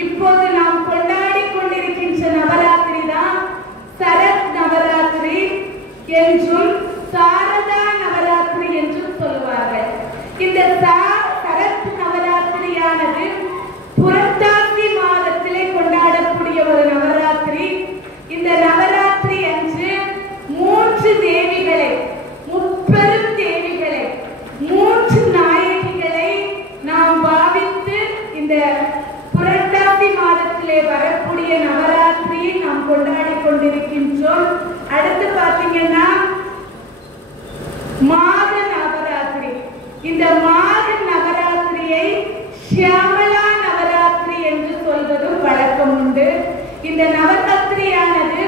இப்போது நாம் கொண்டாடி கொண்டிருக்கின்ற நவராத்திரி கொண்டாடி கொண்டிருக்கின்றோம். அடுத்து பார்த்தீங்கன்னா மாக நவராத்திரி. இந்த மாக நவராத்திரியை ஷியாமலா நவராத்திரி என்று சொல்வதும் வழக்கம் உண்டு. இந்த நவராத்திரியானது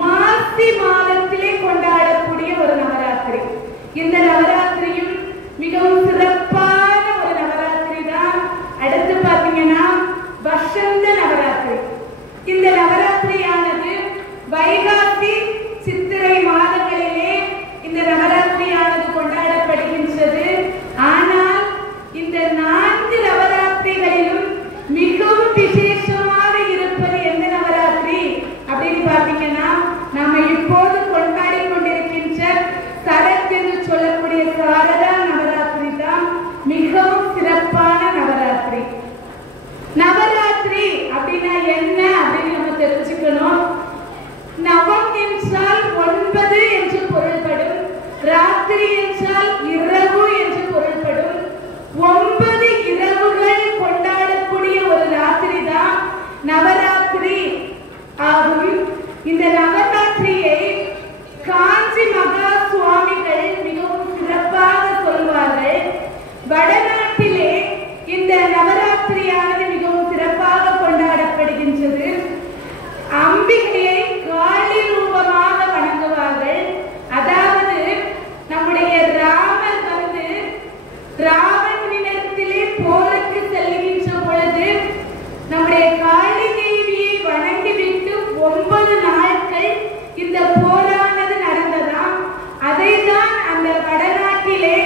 மாசி மாதத்திலே கொண்டாடக்கூடிய ஒரு நவராத்திரி. இந்த நவராத்திரியும் மிகவும் சிறப்பான ஒரு நவராத்திரி தான். அடுத்து பார்த்தீங்கன்னா வசந்த நவராத்திரி. இந்த நவராத்திரியானது வைகாசி சித்திரை மாதங்களிலே இந்த நவராத்திரியானது கொண்டாடப்படுகின்றது. ஆனால் இந்த 4 நவராத்திரிகளிலும் மிகவும் விசேஷமாக இருப்பது எந்த நவராத்திரி அப்படின்னு பார்த்தீங்கன்னா, நாம இப்போது கொண்டாடி கொண்டிருக்கின்ற சரத் என்று சொல்லக்கூடிய சாரதா நவராத்திரி தான் மிகவும் சிறப்பான நவராத்திரி. நவராத்திரி அப்படின்னா என்ன அப்படின்னு நம்ம தெரிஞ்சுக்கணும். நவம் என்றால் 9 என்று பொருள்படும். ராத்திரி என்றால் இரவு என்று பொருள்படும். 9 இரவுகள் கொண்டாடக்கூடிய ஒரு ராத்திரி தான் நவராத்திரி ஆகும். இந்த நவராத்திரியை காஞ்சி மகா சுவாமிகள் மிகவும் சிறப்பாக சொல்வார்கள். வடநாட்டிலே இந்த நவராத்திரியானது மிகவும் சிறப்பாக கொண்டாடப்படுகின்றது. அம்பிகையை காளி ரூபமாக வணங்குவார்கள். அதாவது நம்முடைய ராமர் வந்து ராவணனிடத்திலே போருக்கு செல்கின்ற பொழுது நம்முடைய காளி தேவியை வணங்கிவிட்டு 9 நாட்கள் இந்த போரானது நடந்ததாம். அதைதான் அந்த வடநாட்டிலே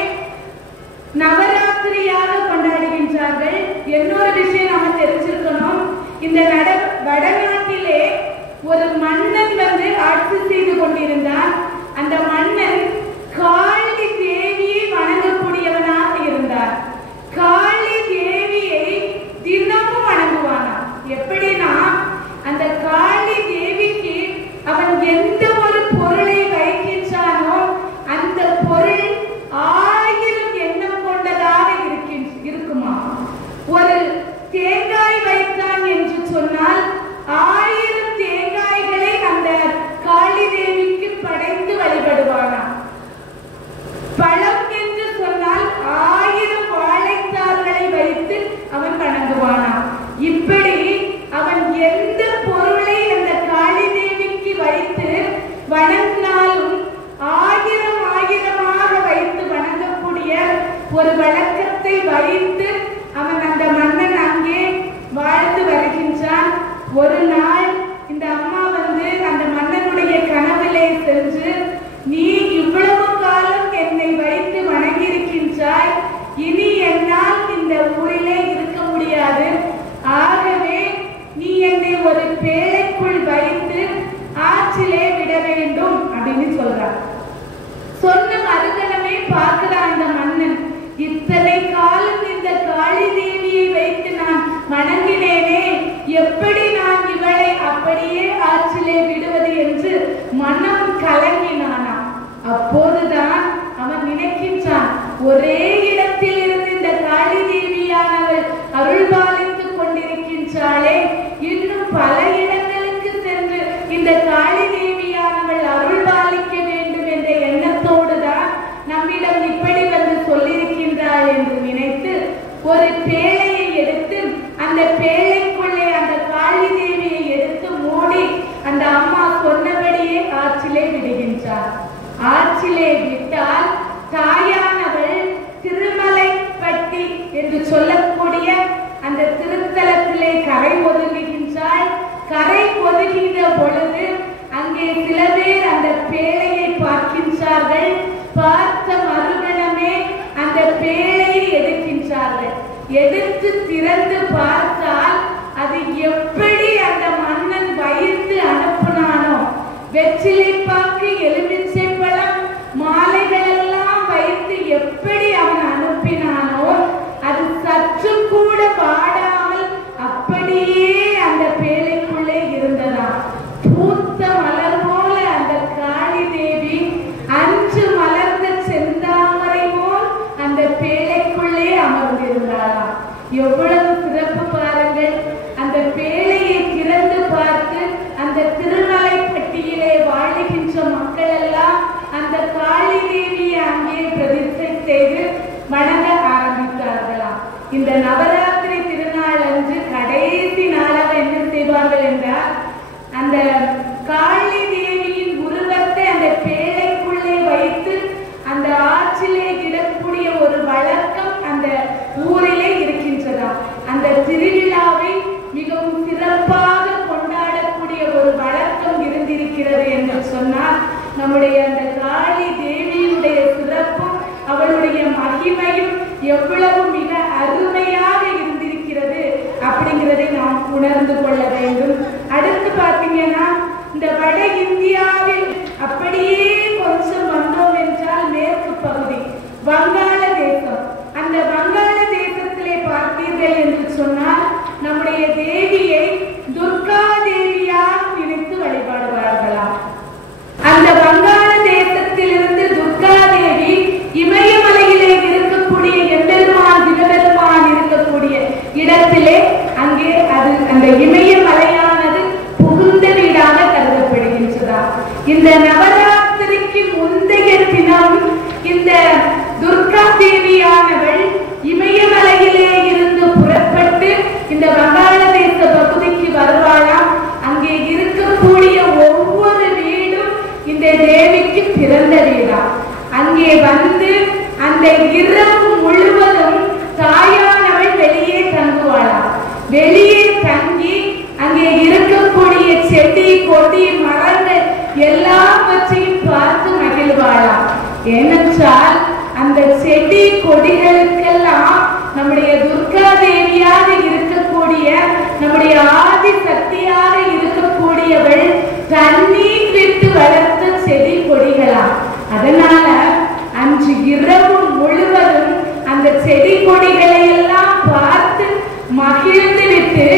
நவராத்திரியாக கொண்டாடுகின்றார்கள். இன்னொரு விஷயம் நாம தெரிஞ்சிருக்கணும். இந்த வடநாட்டிலே ஒரு மன்னன் வந்து ஆட்சி செய்து கொண்டிருந்தான். அந்த மன்னன் காளி தேவியை வணங்கக்கூடியவனாக இருந்தார். காளி தேவியை தினமும் வணங்குவானாம். எப்படின்னா, அந்த காளி தேவிக்கு அவன் எந்த ஒரு பொருளை வைக்கின்றானோ அந்த பொருள் 1000 எண்ணம் கொண்டதாக இருக்குமா. ஒரு தேங்காய் வைத்தான் என்று சொன்னால் 1000 தேங்காய்களை அந்த காளி தேவிக்கு படைத்து வழிபடுவானாம். பழம் என்று சொன்னால் 1000 வாழைத்தார்களை வைத்து அவன் வணங்குவானாம். இப்படி அவன் எந்த பொருளை அந்த காளி தேவிக்கு வைத்து வணங்கினாலும் 1000 வைத்து வணங்கக்கூடிய ஒரு வழக்கத்தை வைத்து அவன் அந்த மன்னன் அங்கே வாழ்ந்து வருகின்றான். ஒரு நாள் இந்த அம்மா வந்து அந்த மன்னனுடைய கனவிலே சென்று, நீ இவ்வளவு காலம் என்னை வைத்து வணங்கியிருக்கின்றாய், இனி என்னால் இந்த ஊரிலே இருக்க முடியாது. ஆகவே நீ என்னை ஒரு பேழைக்குள் வைத்து ஆற்றிலே விட வேண்டும் அப்படின்னு சொல்றான். சொன்ன மறுகணமே பார்க்கிறான் அந்த மன்னன். இத்தனை காலம் இந்த காளி தேவியை வைத்து நான் வணங்கினேனே, எப்படி நான் இவளை அப்படியே ஆற்றிலே விடுவது என்று மனம் கலங்கினானாம். அப்போதுதான் அவன் நினைக்கின்றான், ஒரே இடத்தில் இருந்து இந்த காளி தேவியானவள் அருள்பாலித்துக் கொண்டிருக்கின்றாளே, இன்னும் பல இடங்களுக்கு சென்று இந்த காளி தேவியானவள் அருள்பாலிக்க வேண்டும் என்ற எண்ணத்தோடுதான் நம்மிடம் இப்படி வந்து சொல்லியிருக்கின்றாள் என்று நினைத்து ஒரு பேழையை எடுத்து அந்த பேழைக்குள்ளே அந்த காளி தேவியை எடுத்து மூடி அந்த அம்மா சொன்னபடியே ஆற்றிலே விடுகின்றார். ஆற்றிலே விட்டால் தாயானவள் திருமலைப்பட்டி என்று சொல்லக்கூடிய அந்த திருத்தலத்திலே கரை ஒதுங்குகின்றாள். கரை ஒதுங்கின பொழுது அங்கே சில பேர் அந்த பேழையை பார்க்கின்றார்கள். பார்த்த மறுகணமே அந்த பேழையை எடுக்கின்றார்கள். எடுத்து திறந்து பார்த்தால் அது எப்படி அந்த மன்னன் வைத்து அனுப்பினானோ, வெற்றிலைப்பாக்கு, எலுமிச்சை பழம், மாலைகள் எல்லாம் வைத்து எப்படி அவன் அனுப்பினானோ அது சற்று கூட வாடாமல் அப்படியே அந்த பேழைக்குள்ளே இருந்ததா. பூத்த மலர் போல அந்த காளி தேவி அன்று மலர்ந்த செந்தாமரை போல் அந்த பேழைக்குள்ளே அமர்ந்திருந்தாளாம். எவ்வளவு சிறப்பு பாருங்கள். அந்த பேழையை திறந்து பார்த்து அந்த திருமண இருந்திருக்கிறது என்று சொன்னால் நம்முடைய அந்த காளி தேவியினுடைய சிறப்பும் அவளுடைய மகிமையும் எவ்வளவு மிக அருமையாக இருந்திருக்கிறது அப்படிங்கிறதை நாம் உணர்ந்து கொள்ள வேண்டும். அடுத்து பார்த்தீங்கன்னா இந்த வட இந்தியாவில் அப்படியே கொஞ்சம் வந்தோம் என்றால் மேற்கு பகுதி வங்காள தேசம். அந்த வங்காள தேசத்திலே பார்த்தீர்கள் என்று சொன்னால் நம்முடைய தேவியை துர்கா தேவியாக நினைத்து வழிபாடுவார்களாம். அந்த வங்காள தேசத்திலிருந்து துர்கா தேவி இமயமலையிலே இருக்கக்கூடிய எம்பெருமான் சிவபெருமான் இருக்கக்கூடிய இடத்திலே அங்கே அந்த இமயமலையானது புகுந்த வீடாக கருதப்படுகின்றதா. இந்த நவராத்திரிக்கு முந்தைய தினம் இந்த துர்கா தேவியானவள் இமயமலையிலே இருந்து புறப்பட்டு இந்த வங்காள தேச பகுதிக்கு வருவாளாம். அங்கே இருக்கக்கூடிய ஒவ்வொரு வீடும் இந்த தேவிக்கு பிறந்த வீடா. அங்கே வந்து அந்த இரவு முழுவதும் தாயானவள் வெளியே தங்குவாளாம். வெளியே தங்கி அங்கே இருக்கக்கூடிய செடி கொடி மரங்கள் எல்லாவற்றையும் பார்த்து மகிழ்வாளாம். ஏனென்றால் அந்த செடி கொடிகளுக்கெல்லாம் நம்முடைய துர்கா தேவியாக இருக்கக்கூடிய நம்முடைய ஆதி சக்தியாக இருக்கக்கூடியவள் தண்ணீர் விட்டு வளர்த்த செடி கொடிகளாம். அதனால அன்று இரவு முழுவதும் அந்த செடி கொடிகளை எல்லாம் பார்த்து மகிழ்ந்து விட்டு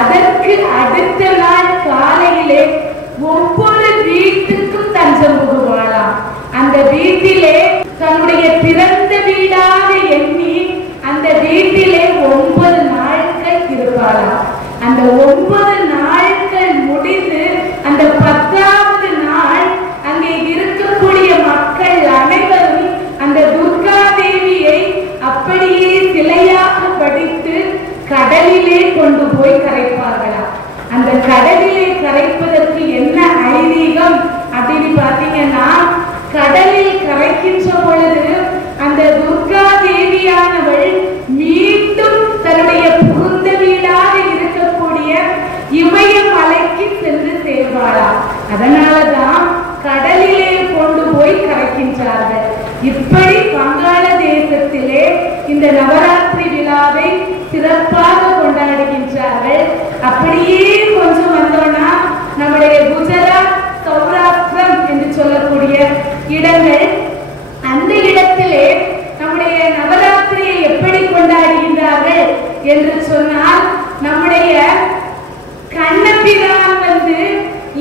அதற்கு அடுத்த நாள் காலையிலே ஒவ்வொரு வீட்டுக்கும் தஞ்சம் புகுவாளாம். அந்த வீட்டிலே தன்னுடைய பிறந்த வீடாக எண்ணி அந்த வீட்டிலே 9 நாட்கள் இருப்பாளாம். அந்த 9 நாட்கள் முடிந்து அந்த 10வது நாள் அங்கே இருக்கக்கூடிய மக்கள் அனைவரும் அந்த துர்கா தேவியை அப்படியே சிலையாக படித்து கடலிலே கொண்டு போய் கரைப்பார்களாம். அந்த கடலிலே கரைப்பதற்கு என்ன ஐதீகம் அப்படின்னு பார்த்தீங்கன்னா, கடலில் கரைக்கின்ற பொழுது அந்த துர்கா தேவியானவள் மீண்டும் தன்னுடைய புகுந்த வீடாக இருக்கக்கூடிய இமயமலைக்கு சென்று சேர்வாளாம். அதனாலதான் கடலிலே கொண்டு போய் கரைக்கின்றார்கள். இப்படி வங்காள தேசத்திலே இந்த நவராத்திரி விழாவை சிறப்பாக கொண்டாடுகின்றார்கள். அப்படியே கொஞ்சம் வந்தோம்னா நம்முடைய குஜராத் சௌராஷ்டிரம் என்று சொல்லக்கூடிய இடங்கள், அந்த இடத்திலே நம்முடைய நவராத்திரியை எப்படி கொண்டாடுகின்றார்கள் என்று சொன்னால், நம்முடைய கண்ணபிரான் வந்து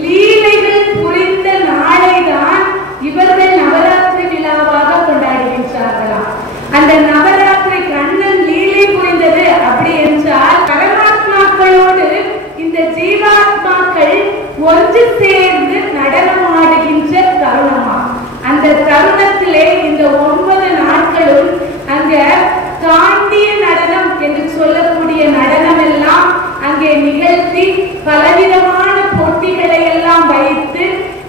லீலைகள் புரிந்த நாளை தான் இவர்கள் நவராத்திரி விழாவாக கொண்டாடுகின்றார்களாம். அந்த நவராத்திரி கண்ணன் லீலை புரிந்தது அப்படி என்றால் பரமாத்மாக்களோடு இந்த ஜீவாத்மாக்கள் ஒன்று சேர்ந்து நடனமாடுகின்ற தருணமா. அந்த தருணத்திலே இந்த 9 நாட்களும் அங்க தாண்டிய நடனம் என்று சொல்லக்கூடிய நடனம் எல்லாம் அங்கே நிகழ்த்தி பலவிதமான போட்டிகளை எல்லாம் வைத்து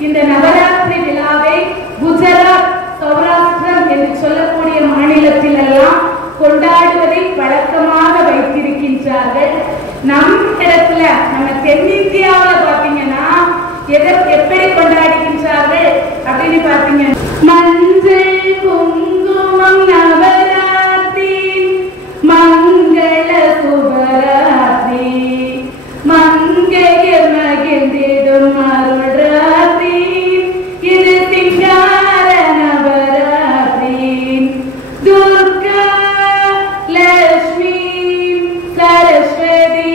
இந்த நவராத்திரி விழாவை குஜராத் சௌராஷ்டிரம் என்று சொல்லக்கூடிய மாநிலத்தில் எல்லாம் கொண்டாடுவதை வழக்கமாக வைத்திருக்கின்றார்கள். நம் இடத்துல நம்ம தென்னிந்தியாவில் பார்த்தீங்கன்னா எப்படி கொண்டாடுகின்றார்கள் அப்படின்னு பார்த்தீங்கன்னா, மஞ்சள் குங்குமம் நவராத்திரி மங்கள சுபராத்திரி மங்கையர் மகிழ்ந்திடும் அருள்ராத்திரி இது சிங்கார நவராத்திரி துர்கா லட்சுமி சரஸ்வதி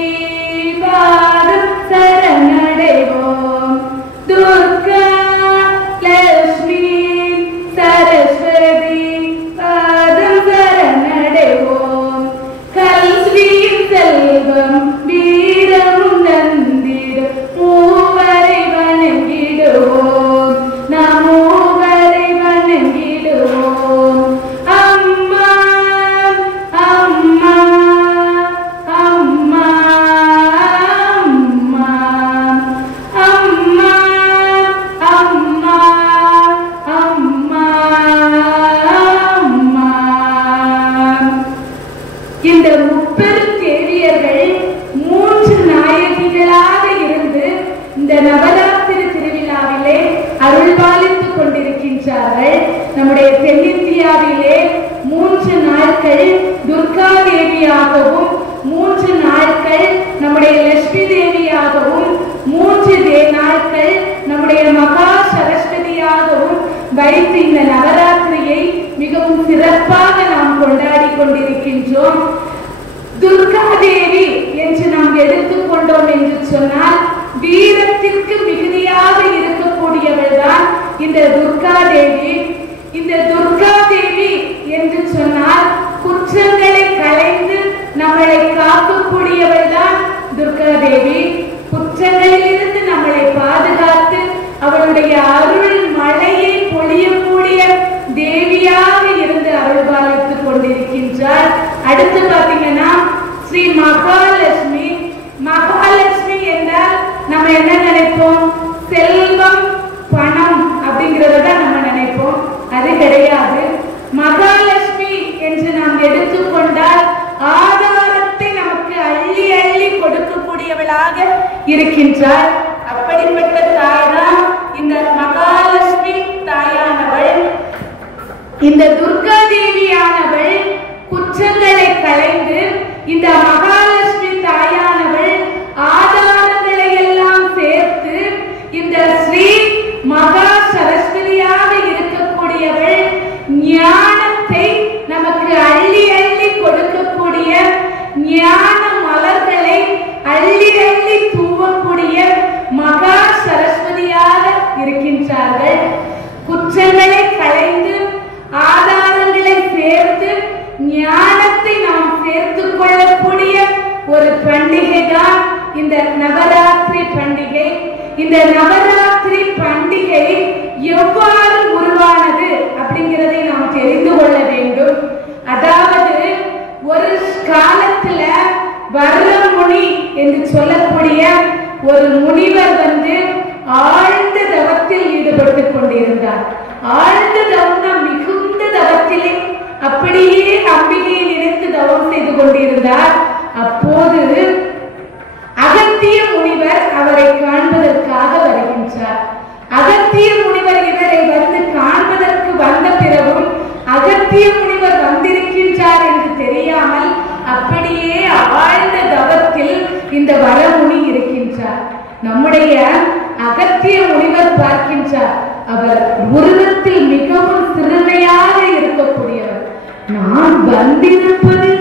பாதம் சரணடைவோம். துர்கா லட்சுமி சரஸ்வதி பாதம் சரணடைவோம். கல்வியின் செல்வம் வீரம் நந்திடும் மூவரை வணங்கிடுவோம். நாம் மூவரை வணங்கிடுவோம். அம்மா அம்மா அம்மா அம்மா அம்மா இந்த நவராத்திரியை மிகவும் சிறப்பாக நாம் கொண்டாடி கொண்டிருக்கின்றோம். துர்கா தேவி என்று நாம் எடுத்துக்கொண்டோம் என்று சொன்னால் வீரத்திற்கு மிகுதியாக இருக்கக்கூடியவள் தான் இந்த துர்கா தேவி. இந்த துர்கா தேவி என்று சொன்னால் குற்றங்களை களைந்து நம்மளை காக்கக்கூடியவள் தான் துர்கா தேவி. குற்றங்களிலிருந்து நம்மளை பாதுகாத்து அவளுடைய அருள் மழையை பொழியக்கூடிய தேவியாக இருந்து அருள் பாலித்துக் கொண்டிருக்கின்றார். அடுத்து பாத்தீங்கன்னா ஸ்ரீ மகாலட்சுமி. மகாலட்சுமி என்றால் நம்ம என்ன நினைப்போம்? செல்வம், பணம் அப்படிங்கிறத நம்ம நினைப்போம். அது கிடையாது. மகாலட்சுமி என்று நாம் எடுத்துக்கொண்டால் ஆதாரத்தை நமக்கு அள்ளி அள்ளி கொடுக்கக்கூடியவளாக இருக்கின்றார். அப்படிப்பட்ட தாய்தான் இந்த மகாலட்சுமி தாயானவள். இந்த துர்கா தேவியானவள் குற்றங்களை களைந்து இந்த மகாலட்சுமி தாயானவள் ஆதாரங்களை எல்லாம் சேர்த்து இந்த ஸ்ரீ மகா சரஸ்வதியாக இருக்கக்கூடியவள் ஞானத்தை நமக்கு அள்ளி அள்ளி கொடுக்கக்கூடிய, ஞான மலர்களை அள்ளி அள்ளி தூவக்கூடிய மகா சரஸ்வதியாக இருக்கின்றார்கள். குற்றங்களை களைந்து ஆதாரங்களை சேர்த்து ஞானத்தை நாம் சேர்த்துக் கொள்ளக்கூடிய ஒரு பண்டிகை தான் இந்த நவராத்திரி பண்டிகை. இந்த நவராத்திரி பண்டிகை எவ்வாறு உருவானது அப்படிங்கிறதை நாம் தெரிந்து கொள்ள வேண்டும். அதாவது ஒரு காலத்துல வரமுனி என்று சொல்லக்கூடிய ஒரு முனிவர் ஆழ்ந்த தவத்தில் ஈடுபட்டு கொண்டிருந்தார். ஆழ்ந்த தவம், மிகுந்த தவத்திலே அப்படியே அம்பிகையை நினைத்து தவம் செய்து கொண்டிருந்தார். அப்போது அகத்திய முனிவர் அவரை காண்பதற்காக வருகின்றார். அகத்திய முனிவர் இவரை காண்பதற்கு வந்த பிறகும் அகத்திய முனிவர் வந்திருக்கின்றார் என்று தெரியாமல் அப்படியே ஆழ்ந்த தவத்தில் இந்த வரமுனி இருக்கின்றார். நம்முடைய அகத்திய முனிவர் பார்க்கின்றார். அவர் உருவத்தில் மிகவும் சிறுமையாக இருக்கக்கூடியவர். நான் வந்திருப்பது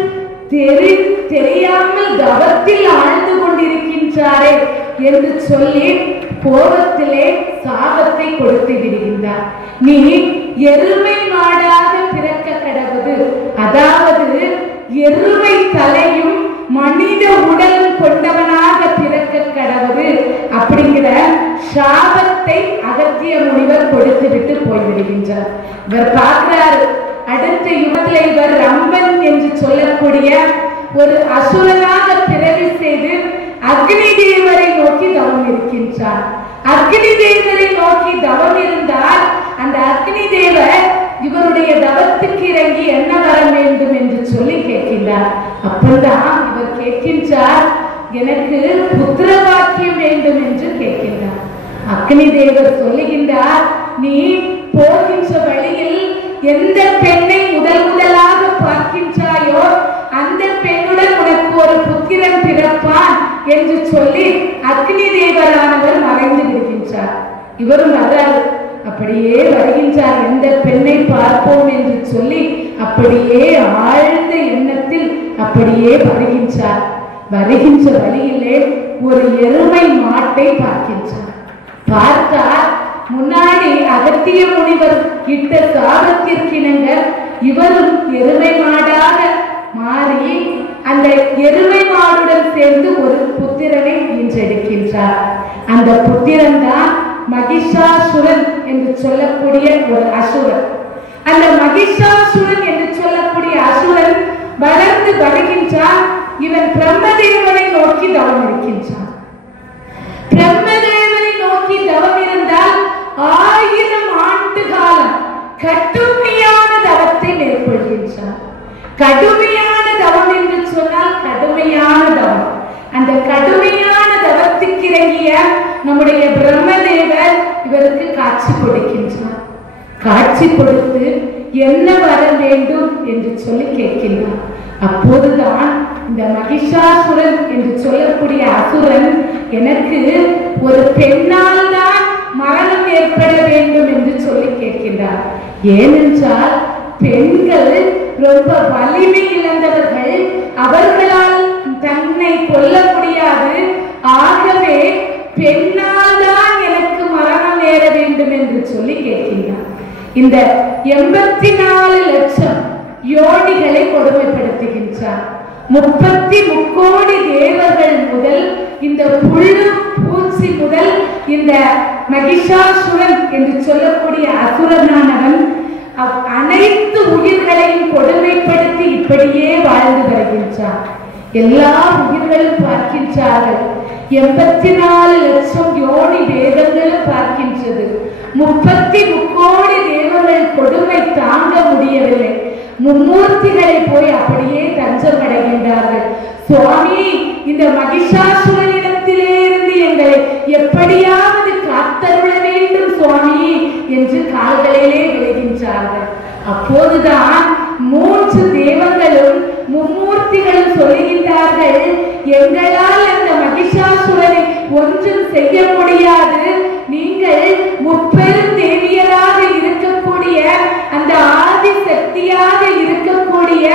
தெரியாமல் தவத்தில் ஆழ்ந்து கொண்டிருக்கின்றாரே என்று சொல்லி கோபத்திலே சாபத்தை கொடுத்து விடுகின்றார். நீ எருமை மாடாக பிறக்க கடவுது, அதாவது எருமை தலையும் மனித உடலும் கொண்டவனாக பிறக்க கடவுது அப்படிங்கிற சாபத்தை அகத்திய முனிவர் கொடுத்து விட்டு போய்விடுகின்றார். இவர் பார்க்கிறார், அடுத்த யுகத்தில் இவர் ரம்பன் என்று சொல்லக்கூடிய ஒரு அசுரனாக பிறவி செய்து அக்னி தேவரை நோக்கி தவம் இருக்கின்றார். அக்னி தேவரை நோக்கி தவம் இருந்தால் அந்த அக்னி தேவர் இவருடைய தவத்துக்கு இறங்கி என்ன வர வேண்டும் என்று சொல்லி கேட்கின்றார். அப்பதான் இவர் கேட்கின்றார், எனக்கு புத்திர வாக்கியம் வேண்டும் என்று கேட்கின்றார். அக்னி தேவர் சொல்லுகின்றார், நீ போகின்ற வழியில் எந்த பெண்ணை முதலாக பார்க்கின்றாயோ அந்த பெண்ணுடன் உனக்கு ஒரு புத்திரன் பிறப்பான் என்று சொல்லி அக்னி தேவரானவர் மறைந்து விடுகின்றார். இவரும் வர்றார், அப்படியே வருகின்றார். எந்த பெண்ணை பார்ப்போம் என்று சொல்லி அப்படியே ஆழ்ந்த எண்ணத்தில் அப்படியே வருகின்றார். வருகின்ற வழியிலே ஒரு எருமை மாட்டை பார்க்கின்றார். பார்த்தார், முன்னாடி அகத்திய முனிவர் இட்ட சாபத்திற்கிணங்க இவரும் எருமை மாடாக மாறி அந்த எருமை மாடுடன் சேர்ந்து ஒரு புத்திரனை ஈன்றெடுக்கின்றார். அந்த புத்திரன் தான் மகிஷாசுரன் என்று சொல்லக்கூடிய ஒரு அசுரன். அந்த மகிஷாசுரன் என்று சொல்லக்கூடிய அசுரன் வளர்ந்து வருகின்றான். இவன் பிரம்மதேவனை நோக்கி தவம் இருக்கின்றான். பிரம்மதேவனை நோக்கி தவம் இருந்தால் 1000 ஆண்டு காலம் கடுமையான தவத்தை மேற்கொள்கின்றான். கடுமையான தவம் என்று சொன்னால் கடுமையான தவம். அந்த கடுமையான தவத்துக்கு இறங்கிய நம்முடைய பிரம்மதேவர் இவருக்கு காட்சி கொடுக்கின்றார். காட்சி கொடுத்து என்ன வர வேண்டும் என்று சொல்லி கேட்கின்றார். அப்போதுதான் இந்த மகிஷாசுரன் என்று சொல்லக்கூடிய அசுரன், எனக்கு ஒரு பெண்ணால் தான் மரணம் ஏற்பட வேண்டும் என்று சொல்லி கேட்கின்றார். சொல்லுகின்றார். ஏனென்றால் பெண்கள் ரொம்ப வலிமை இழந்தவர்கள், அவர்களால் தன்னை கொல்ல முடியாது. ஆகவே பெண்ணால் தான் எனக்கு மரணம் நேர வேண்டும் என்று சொல்லி கேட்கின்றார். இந்த 84 லட்சம் யோனிகளை கொடுமைப்படுத்துகின்றார். 33 கோடி தேவர்கள் முதல் இந்த புழு பூச்சி முதல் இந்த மகிஷாசுரன் என்று சொல்லக்கூடிய அசுரனானவன் அனைத்து உயிர்களையும் கொடுமைப்படுத்தி இப்படியே வாழ்ந்து வருகின்றார். எல்லா உயிர்களும் பார்க்கின்றார்கள். 84 லட்சம் யோனி வேதங்களும் பார்க்கின்றது. 33 கோடி தேவர்கள் கொடுமை தாங்க முடியவில்லை. மும்மூர்த்திகளை போய் அப்படியே தஞ்சம் அடைகின்றார்கள். சுவாமி, இந்த மகிஷாசுரனிடத்திலே இருந்து எங்களை எப்படியாவது காத்தருள வேண்டும் சுவாமி என்று கால்களிலே விழுகின்றார்கள். அப்போதுதான் 3 தேவங்களும் மும்மூர்த்திகளும் சொல்லுகின்றார்கள், எங்களால் அந்த மகிஷாசுரனை ஒன்றும் செய்ய முடியாது. நீங்கள் முப்பெரும் தேவியராக இருக்கக்கூடிய அந்த ஆதி சக்தியாக இருக்கக்கூடிய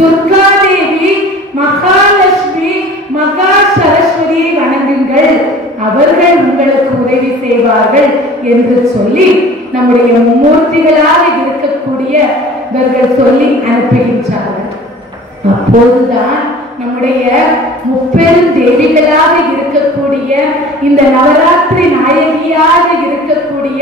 துர்கா தேவி, மகாலட்சுமி, மகா சரஸ்வதியை வணங்குங்கள், அவர்கள் உங்களுக்கு உதவி செய்வார்கள் என்று சொல்லி நம்முடைய மும்மூர்த்திகளாக இருக்கக்கூடியவர்கள் சொல்லி அனுப்புகின்றார்கள். அப்போதுதான் நம்முடைய முப்பெரும் தேவிகளாக இருக்கக்கூடிய இந்த நவராத்திரி நாயகியாக இருக்கக்கூடிய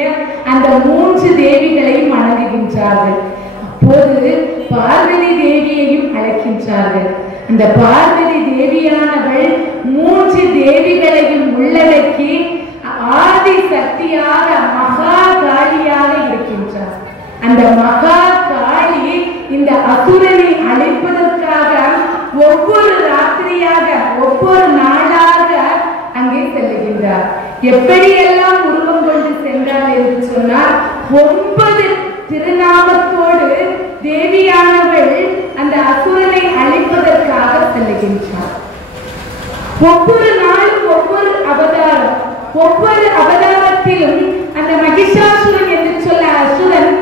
அந்த 3 தேவிகளையும் வணங்குகின்றார்கள். அப்போது பார்வதி தேவியையும் அழைக்கின்றார்கள். அந்த பார்வதி தேவியானவள் 3 தேவிகளையும் உள்ளடக்கி ஆதி சக்தியாக மகா காளியாக இருக்கின்றார். அந்த மகா காளி இந்த அசுரனை அழைப்பதற்காக ஒவ்வொரு ராத்திரியாக ஒவ்வொரு நாளாக அங்கே செல்லுகின்றார். எப்படியெல்லாம் உருவம் கொண்டு சென்றார் என்று சொன்னால் 9 திருநாமத்தோடு தேவியானவள் அந்த அசுரனை அழைப்பதற்காக செல்லுகின்றார். ஒவ்வொரு நாளும் ஒவ்வொரு அவதாரம், ஒவ்வொரு அவதாரத்திலும் அந்த மகிஷாசுரன் என்று சொல்ல அசுரன்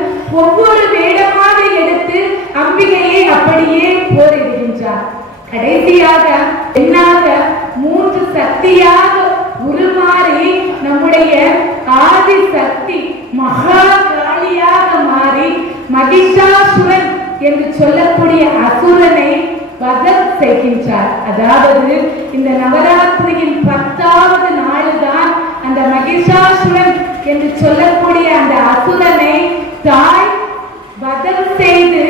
ஒவ்வொரு வேடமாக எடுத்து அம்பிகையை அப்படியே போரிடுகின்றார். கடைசியாக பெண்ணாக 3 சக்தியாக உருமாறி நம்முடைய ஆதி சக்தி மகா காளியாக மாறி மகிஷாசுரன் என்று சொல்லக்கூடிய அசுரனை வதம் செய்கின்றார். அதாவது இந்த நவராத்திரியின் 10வது நாளுதான் அந்த மகிஷாசுரன் என்று சொல்லக்கூடிய அந்த அசுரனை தாய் வதம் செய்து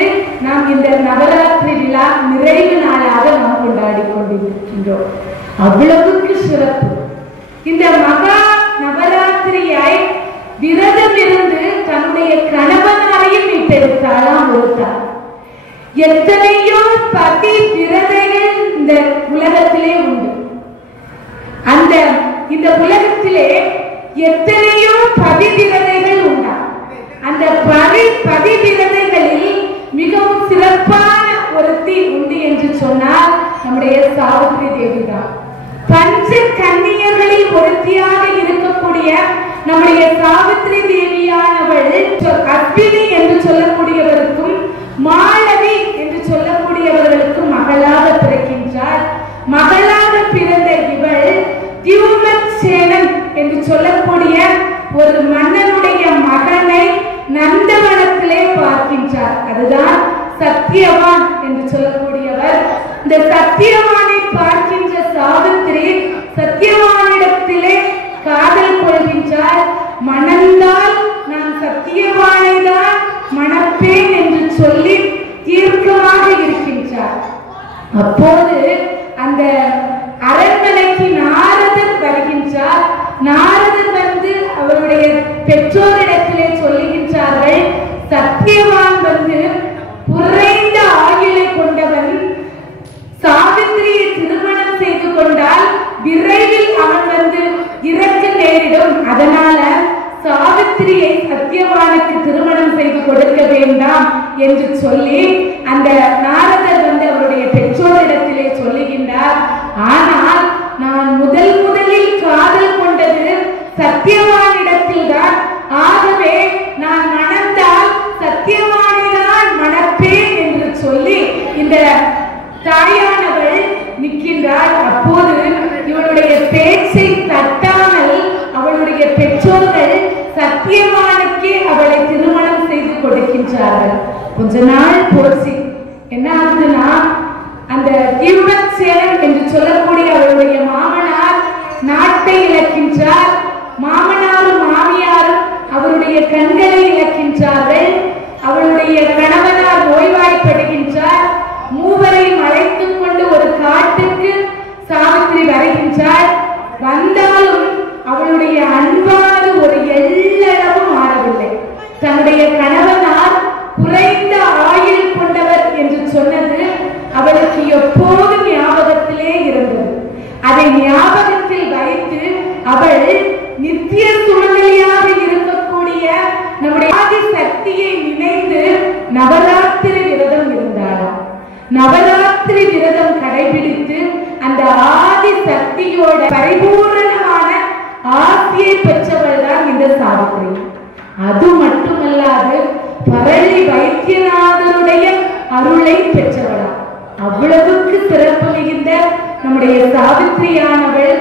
நாம் இந்த நவராத்திரி விழா நிறைவு நாளாக நாம் கொண்டாடி கொண்டிருக்கின்றோம். அவ்வளவுக்கு சிறப்பு. இந்த மகா நவராத்திரியை விரதம் இருந்து தன்னுடைய கணவனாரையும் மீட்டெடுத்தாலாம் ஒரு தாய். எத்தனையோ பதி விரதைகள் இந்த உலகத்திலே உண்டு. அந்த இந்த உலகத்திலே எத்தனையோ பதி விரதைகள் உண்டா. அந்த பதி விரதைகளில் மிகவும் சிறப்பான ஒருத்தி உண்டு என்று சொன்னால் நம்முடைய சாவித்ரி தேவி தான். பஞ்ச கன்னியர்களில் ஒருத்தியாக இருக்கக்கூடிய நம்முடைய சாவித்ரி தேவியானவள் அஸ்வினி என்று சொல்லக்கூடியவருக்கும் மாளவி என்று சொல்லக்கூடியவர்களுக்கும் மகளாக பிறக்கின்றார். மகளாக பிறந்த இவள் தியூமத்சேனன் என்று சொல்லக்கூடிய ஒரு மன்னனுடைய மகனை நந்தவனத்திலே பார்க்கின்றார். அதுதான் சத்தியவான் என்று சொல்லக்கூடியவர். இந்த சத்தியவானை பார்க்கின்ற சாவித்திரி சத்தியவானிடத்திலே காதல் கொள்கின்றார். மணந்தால் நான் சத்தியவானை தான் மணப்பேன் என்று சொல்லி தீர்க்கமாக இருக்கின்றார். அப்போது அந்த அரண்மனைக்கு நாரதர் வருகின்றார். நாரதர் வந்து அவருடைய பெற்றோரிடத்திலே சொல்லுகின்றார்கள், சத்தியவான் வந்து குறைந்த ஆயுளை கொண்டவன், சாவித்திரியை திருமணம் செய்து கொண்டால் விரைவில் அவன் வந்து இறக்க நேரிடும். அதனால சாவித்திரியை சத்தியவானுக்கு திருமணம் செய்து கொடுக்க வேண்டாம் என்று சொல்லி அந்த நாரதர் வந்து அவருடைய பெற்றோரிடத்திலே சொல்லுகின்றார். ஆனால் நான் முதலில் காதல் கொண்டது சத்தியவானிடத்தில் தான். ஆகவே நான் மணந்தால் சத்தியவானுக்கே அவளை திருமணம் செய்து கொடுக்கின்றார்கள். கொஞ்ச நாள் போச்சு. என்ன ஆகுதுன்னா, அந்த தீபசேனன் என்று சொல்லக்கூடிய அவருடைய மாமனார் நாட்டை இழக்கின்றார். மாமனாரும் மாமியாரும் அவருடைய கண்களை இழக்கின்றார்கள். அவளுடைய கணவனார் நோய்வாய்ப்படுகின்றார். மூவரையும் அழைத்துக் கொண்டு ஒரு காட்டுக்கு சாவித்திரி வருகின்றார். வந்தாலும் அவளுடைய அன்பானது ஒரு எல்லளவும் மாறவில்லை. தன்னுடைய கணவனார் குறைந்த ஆயுள் கொண்டவர் என்று சொன்னது அவளுக்கு எப்போதும் ஞாபகத்திலே இருந்தது. அதை ஞாபகத்தில் வைத்து அவள் நித்திய சுமங்கலியாக இருக்கக்கூடிய நம்முடைய ஆதி சக்தியை நினைந்து நவராத்திரி விரதம் இருந்தாளாம். நவராத்திரி விரதம் கடைபிடித்து அந்த ஆதி சக்தியோட பரிபூரணமான ஆசியை பெற்றவள் தான் இந்த சாவித்திரி. அது மட்டுமல்லாது பரளி வைத்தியநாதருடைய அருளை பெற்றவளா. அவ்வளவுக்கு சிறப்பு மிகுந்த நம்முடைய சாவித்திரியானவள்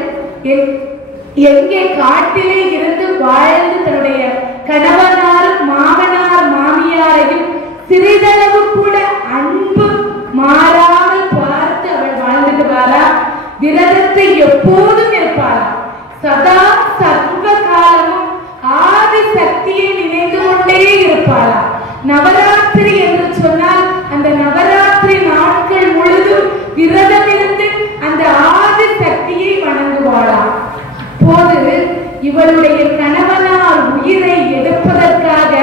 எங்கே காட்டிலே இருந்து வாழ்ந்து தன்னுடைய கணவனார் மாமனார் மாமியாரையும் சிறிதளவு கூட அன்பு மாறாமல் பார்த்து அவள் வாழ்ந்துட்டு வாரா. விரதத்தை எப்போதும் இருப்பாளா. சதா சர்வ காலமும் ஆதி சக்தியை நினைந்து கொண்டே இருப்பாளா. நவராத்திரி என்று சொன்னால் அந்த நவராத்திரி நாட்கள் முழுதும் விரதம் இருந்து அந்த ஆதி சக்தியை வணங்குவாளா. போது இவளுடைய கணவனார் உயிரை எடுப்பதற்காக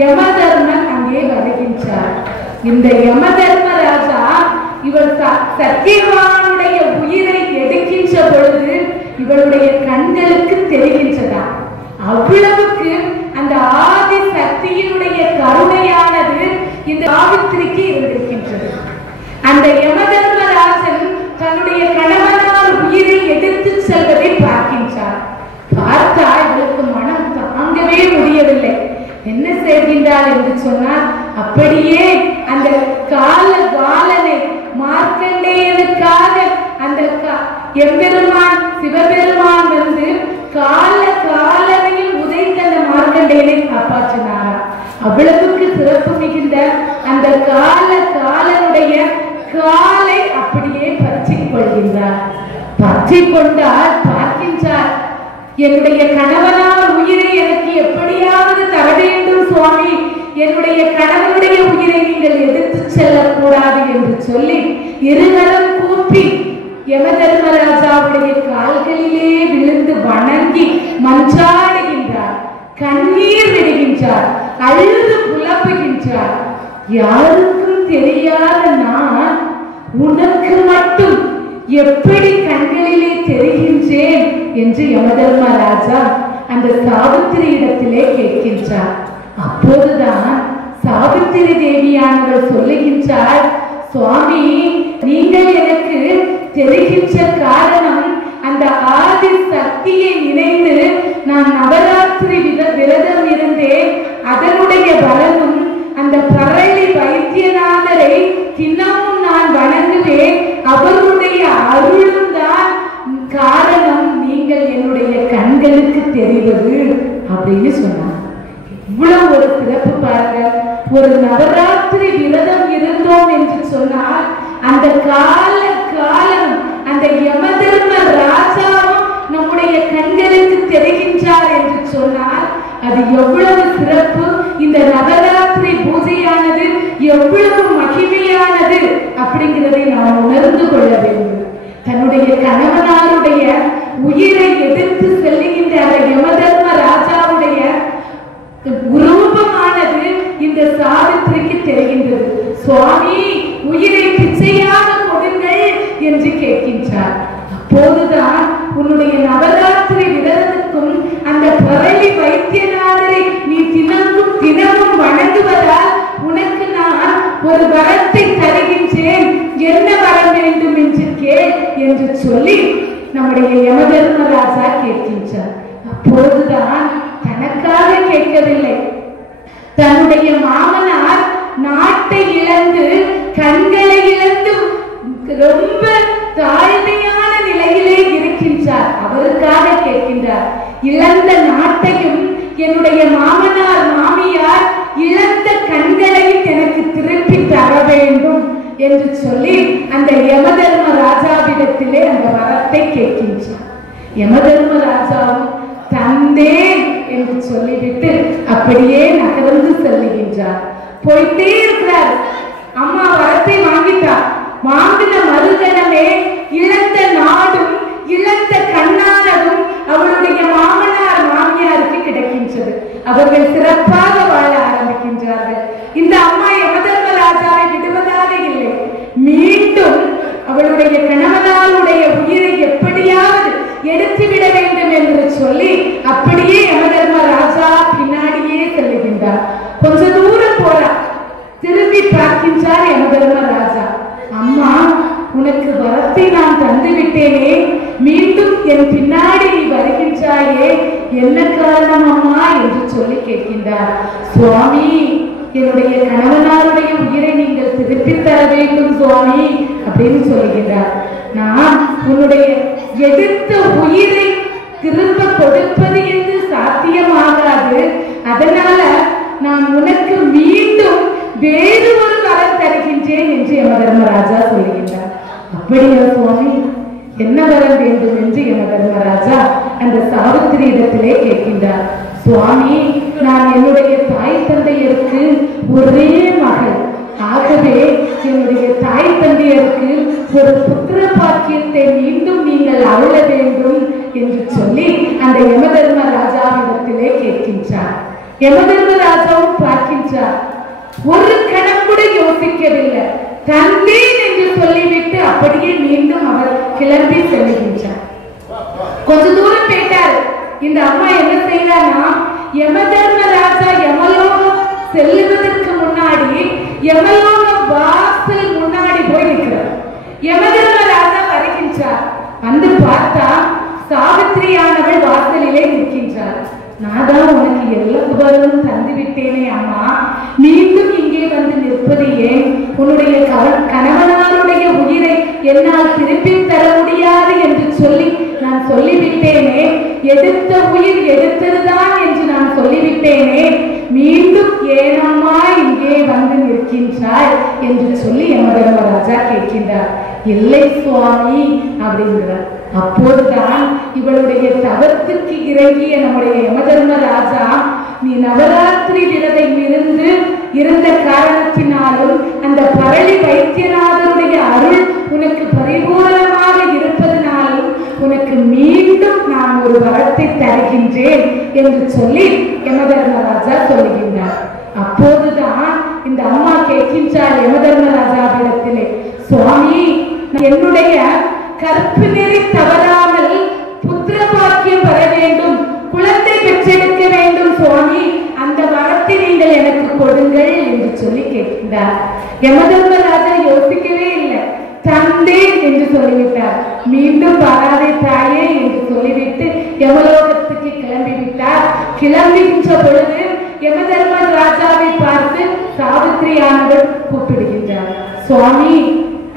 யமதர்மன் அங்கே வருகின்றார். இந்த யமதர்மராஜா இவள் சத்தியவானுடைய உயிரை எடுக்கின்ற பொழுது இவளுடைய கண்களுக்கு தெரிகின்றதா. அவ்வளவுக்கு அந்த ஆதி சக்தியினுடைய கருணையானது இந்த சாவித்திரிக்கு இருந்திருக்கின்றது. அந்த யமதர்மராஜன் தன்னுடைய கணவனார் உயிரை எடுத்து செல்வதை பார்க்கின்றார். பார்த்தா இவளுக்கு மனம் தாங்கவே முடியவில்லை. என்ன செய்கின்றார் என்று சொன்னால், அப்படியே அந்த காலனை மார்க்கண்டேயனுக்காக அந்த எம்பெருமான் சிவபெருமான் வந்து காலனையும் உதைத்த அந்த மார்க்கண்டேயனை காப்பாற்றினாரா. அவ்வளவுக்கு சிறப்பு மிகுந்த அந்த காலனுடைய காலை அப்படியே பற்றிக் கொள்கின்றார். பற்றி கொண்டால் பார்க்கின்றார், என்னுடைய கணவனார் உயிரை எனக்கு எப்படியாவது தர வேண்டும் சுவாமி, என்னுடைய கணவனுடைய உயிரை நீங்கள் எடுத்து செல்லக்கூடாது என்று சொல்லி இருகரம் கூப்பி யமதர்மராஜாவுடைய கால்களிலே விழுந்து வணங்கி மன்றாடுகின்றார். கண்ணீர் விடுகின்றார். அழுது புலம்புகின்றார். யாருக்கும் தெரியாத நான் உனக்கு மட்டும் எப்படி கண்களிலே தெரிகின்றேன் என்று யமதர்மராஜா அந்த சாவித்திரி இடத்திலே கேட்கின்றார். அப்போதுதான் சாவித்திரி தேவியானவர் சொல்லுகின்றார், சுவாமி, நீங்கள் எனக்கு தெரிகின்ற காரணம் அந்த ஆதி சக்தியை நினைந்து நான் நவராத்திரி விரதம் இருந்தேன். அதனுடைய பலனும் அந்த பரளி வைத்தியநாதரை தினமும் நான் வணங்குவேன். அவருடைய அருளும் தான் காரணம் நீங்கள் என்னுடைய கண்களுக்கு தெரிவது அப்படின்னு சொன்னார். இவ்வளவு ஒரு சிறப்பு பாருங்க. ஒரு நவராத்திரி விரதம் இருந்தோம் என்று சொன்னால் அந்த காலம் அந்த யமதர்ம ராஜாவும் நம்முடைய கண்களுக்கு தெரிகின்றார் என்று சொன்னால் அது எவ்வளவு சிறப்பு. இந்த நவராத்திரி பூஜையானது எவ்வளவு மகிமையானது அப்படிங்கிறதை நாம் உணர்ந்து கொள்ள வேண்டும். தன்னுடைய கணவனாருடைய உயிரை எடுத்து செல்லுகின்ற அந்த யமதர்ம ராஜாவுடைய ரூபமானது இந்த சாவித்திரிக்கு தெரிகின்றது. சுவாமி, உயிரை பிச்சையாக கொடுங்கள் என்று கேட்கின்றார். அப்போதுதான் உன்னுடைய நவராத்திரி விரதத்துக்கும் அந்த பரளி வைத்தியநாதரை நீ தினமும் வணங்குவதால் உனக்கு நான் ஒரு வரத்தை தருகின்றேன், என்ன வரம் வேண்டும் என்று கேள் என்று சொல்லி நம்முடைய யமதர்மராஜா கேட்கின்றார். அப்போதுதான் தனக்காக கேட்கவில்லை, தன்னுடைய மாமனார் நாட்டை இழந்து கண்களை இழந்து ரொம்ப தாழ்மையான நிலையிலே இருக்கின்றார். அவருக்காக கேட்கின்றார். இழந்த நாட்டையும் என்னுடைய என்று சொல்லி அந்த யமதர்ம ராஜாவிடத்திலே அந்த வரத்தை கேட்கின்றார். யமதர்ம ராஜாவும் தந்தேன் என்று சொல்லிவிட்டு அப்படியே நகர்ந்து செல்லுகின்றார். போயிட்டே இருக்கிறார். அம்மா வரத்தை வாங்கிட்டார். வாங்கின மறுகணமே இழந்த நாடும் இழந்த கண்ணானதும் அவளுடைய மாமனார் மாமியாருக்கு கிடைக்கின்றது. அவர்கள் சிறப்பாக வாழ ஆரம்பிக்கின்றார்கள். இந்த அம்மா யமதர்ம ராஜாவை விடுவதாக இல்லை. மீண்டும் அவளுடைய கணவனாருடைய உயிரை எப்படியாவது எடுத்துவிட வேண்டும் என்று சொல்லி அப்படியே யமதர்ம ராஜா பின்னாடியே செல்லுகின்றார். கொஞ்ச தூரம் போறார். திரும்பி பார்க்கின்றார் யமதர்ம ராஜா. அம்மா, உனக்கு வரத்தை நான் தந்து விட்டேனே, மீண்டும் என் பின்னாடி நீ வருகின்றாயே, என்ன காரணம் அம்மா என்று சொல்லி கேட்கின்றார். சுவாமி, என்னுடைய கணவனாருடைய உயிரை நீங்கள் திருப்பி தர வேண்டும் சுவாமி அப்படின்னு சொல்லுகின்றார். நான் உன்னுடைய எடுத்த உயிரை திரும்ப கொடுப்பது என்று சாத்தியமாகாது. அதனால நான் உனக்கு மீண்டும் வேறு ஒரு வரம் தருகின்றேன் என்று யமதர்மராஜா சொல்லுகின்றார். அப்படியா சுவாமி, என்ன வரம் வேண்டும் என்று யமதர்மராஜா அந்த சாவித்திரி இடத்திலே கேட்கின்றார். சுவாமி, நான் என்னுடைய தாய் தந்தையருக்கு ஒரே மகள். ஆகவே என்னுடைய தாய் தந்தையருக்கு ஒரு புத்திர பாக்கியத்தை மீண்டும் நீங்கள் அருள வேண்டும் என்று சொல்லி அந்த யமதர்ம ராஜாவிடத்திலே கேட்கின்றார். யமதர்ம ராஜாவும் பார்க்கின்றார். ஒரு கணம் கூட யோசிக்கவில்லை. தந்தேன் என்று சொல்லிவிட்டு அப்படியே மீண்டும் அவர் கிளம்பி செல்லுகின்றார். கொஞ்ச தூரம் போயிட்டார். இந்த அம்மா என்ன செய்யறானா, யமதர்ம ராஜா யமலோகம் செல்லுவதற்கு முன்னாடி யமலோக வாசல் முன்னாடி போய் நிற்கிறார். யமதர்ம ராஜா வருகின்றார். வந்து பார்த்தா சாவித்திரியானவள் வாசலிலே நிற்கின்றார். நான் தான் உனக்கு எல்லா புகழும் தந்து விட்டேனே அம்மா, மீண்டும் இங்கே வந்து நிற்பது ஏன்? உன்னுடைய கணவனாருடைய உயிரை என்னால் திருப்பி தர முடியாது என்று சொல்லி நான் சொல்லிவிட்டேனே, எடுத்த உயிர் எடுத்ததுதான் என்று நான் சொல்லிவிட்டேனே, மீண்டும் ஏனம்மா இங்கே வந்து நிற்கின்றாய் என்று சொல்லி யமதர்மராஜா கேட்கின்றார். இல்லை சுவாமி அப்படிங்கிறார். அப்போதுதான் இவளுடைய தவத்துக்கு இறங்கிய நம்முடைய யமதர்மராஜா, நீ நவராத்திரி விரதம் இருந்து இருந்த காரணத்தினாலும் அந்த பரளி வைத்தியநாதருடைய அருள் உனக்கு பரிபூரணமாக இருப்பதனாலும் உனக்கு மீண்டும் நான் ஒரு வரத்தை தருகின்றேன் என்று சொல்லி யமதர்மராஜா சொல்லுகின்றார். அப்போதுதான் இந்த அம்மா கேட்கின்றார் யமதர்மராஜாவிடத்திலே, சுவாமி, என்னுடைய கற்பு நெறி தவறாமல் புத்திர பாக்கியம் பெற வேண்டும், குழந்தை பெற்றெடுக்க வேண்டும் சுவாமி, அந்த வரத்தை நீங்கள் எனக்கு கொடுங்கள் என்று சொல்லி கேட்கின்றார். யமதர்மராஜா யோசிக்கவே இல்லை. தந்தேன் என்று சொல்லிவிட்டார். மீண்டும் வராதே தாயே என்று சொல்லிவிட்டு யமலோகத்துக்கு கிளம்பி விட்டார். கிளம்புகின்ற பொழுது யமதர்ம ராஜாவை பார்த்து சாவித்திரியானவர் கூப்பிடுகின்றார். சுவாமி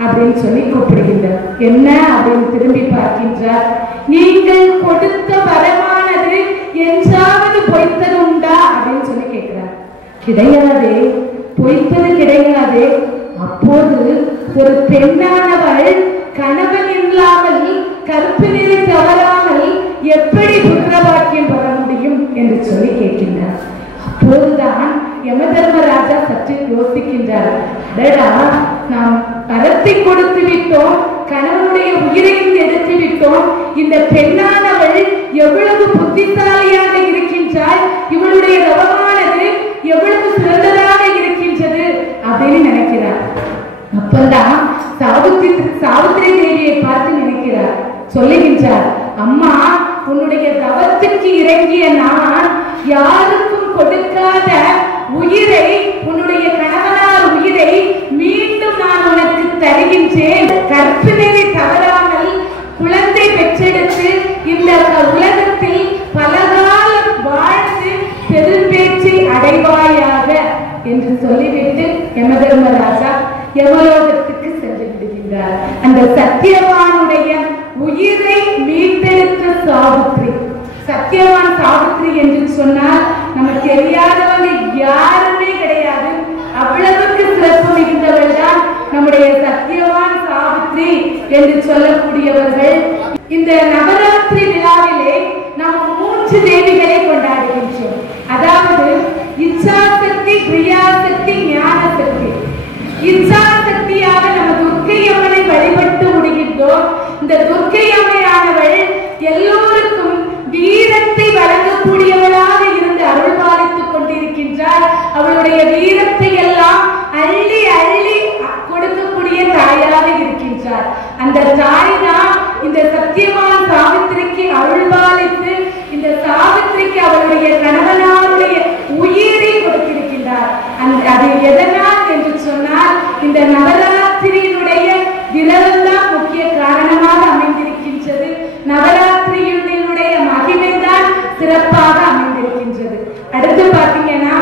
அப்படின்னு சொல்லி கூப்பிடுகின்றார். என்ன அப்படின்னு திரும்பி பார்க்கின்றார். நீங்கள் கொடுத்த வரமானது என்றாவது பொய்த்தது உண்டா அப்படின்னு சொல்லி கேட்கிறார். கிடையாதே, பொய்த்தது கிடையாது. அப்போது ஒரு பெண்ணானவள் கணவன் இல்லாமல் கற்பு நெறி தவறாமல் எப்படி புத்திரபாக்கியம் பெற முடியும் என்று சொல்லி கேட்கின்றார். அப்போதுதான் யமதர்மராஜா சற்று யோசிக்கின்றார். அடடா, நாம் வரத்தை கொடுத்து விட்டோம், கணவனுடைய உயிரையும் எடுத்து விட்டோம். இந்த பெண்ணானவள் எவ்வளவு புத்திசாலியாக இருக்கின்றாள், இவளுடைய தவமானது எவ்வளவு சிறந்ததாக இருக்கின்றது அப்படின்னு நினைக்கிறார். அப்பதான் சாவித்திரி தேவியை பார்த்து நினைக்கிறார். சொல்லுகின்றார், அம்மா, உன்னுடைய தவத்துக்கு இறங்கிய நான் யாருக்கும் கொடுக்காத உயிரை, உன்னுடைய கணவனார் உயிரை மீண்டும் நான் உனக்கு தருகின்றேன். கற்பு நெறி தவறாமல் குழந்தை பெற்றெடுத்து இந்த உலகத்தில் பலகாலம் வாழ்ந்து பெரும்பேற்றை அடைவாயாக என்று சொல்லிவிட்டு யமதர்மராஜா யமலோகத்துக்கு சென்று விடுகின்றார். அந்த சத்தியவானுடைய உயிரை மீட்டெடுத்த சாவித்திரி. சத்தியவான் சாவித்திரி என்று சொன்னால் நம்ம தெரியாதவங்க யாருமே கிடையாது. அவ்வளவுக்கு சிறப்பு மிகுந்தவள் தான் நம்முடைய நம்முடைய சத்தியவான் சாவித்ரி என்று சொல்லக்கூடியவர்கள் இந்த நவராத்திரி விழாவிலே நாம் 3 தேவிகளை கொண்டாடுகின்றோம். அதாவது இச்சாசக்தி, கிரியாசக்தி, ஞானசக்தி. இச்சாசக்தியாக நம்ம துர்க்கை அம்மனை வழிபட்டு முடிகின்றோம். இந்த துர்க்கை அம்மையானவள் எல்லோருக்கும் வீரத்தை வழங்கக்கூடியவளாக இருந்து அருள் பாலித்துக் கொண்டிருக்கின்றார். அவளுடைய வீரத்தை எல்லாம் அள்ளி அள்ளி கொடுக்கக்கூடிய தாயாக இருக்கின்றார். அந்த தாய் தான் இந்த சத்தியவான் சாவித்திரிக்கு அருள் பாலித்து இந்த சாவித்திரிக்கு அவளுடைய கணவனாருடைய உயிரை கொடுத்திருக்கின்றார். அது எதனால் என்று சொன்னால் இந்த நவராத்திரியினுடைய விரதம் தான் முக்கிய காரணமாக அமைந்திருக்கின்றது. நவராத்திரியினுடைய மகிமைதான் சிறப்பாக அமைந்திருக்கின்றது. அடுத்து பாத்தீங்கன்னா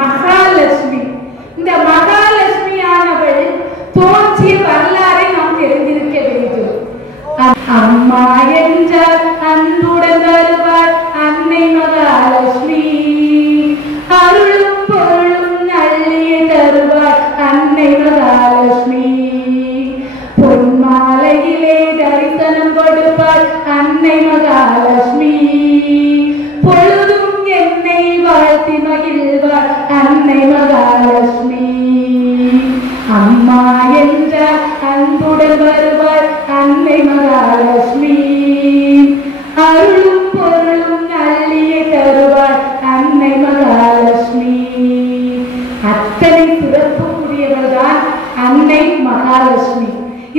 மகாலட்சுமி. இந்த மகாலட்சுமியானவள் தோன்றிய வரலாறை நாம் தெரிந்திருக்க வேண்டும். அம்மா என்றால் அன்புடன் வருவாள் அன்னை மகாலட்சுமி. அருளும் பொருளும் அள்ளியே தருவாள் அன்னை மகாலட்சுமி. பொன்மாலையிலே தரிசனம் கொடுப்பாள் அன்னை மகாலட்சுமி. பொழுதும் என்னை வாழ்த்தி மகிழ்வாள் அன்னை மகாலட்சுமி. அம்மா என்றால் அன்புடன் வருவாள் அன்னை மகாலட்சுமி. அருளும் பொருளும் அள்ளியே தருவாள் அன்னை மகாலட்சுமி. அத்தனை சிறப்புக்குரியவள் தான் அன்னை மகாலட்சுமி.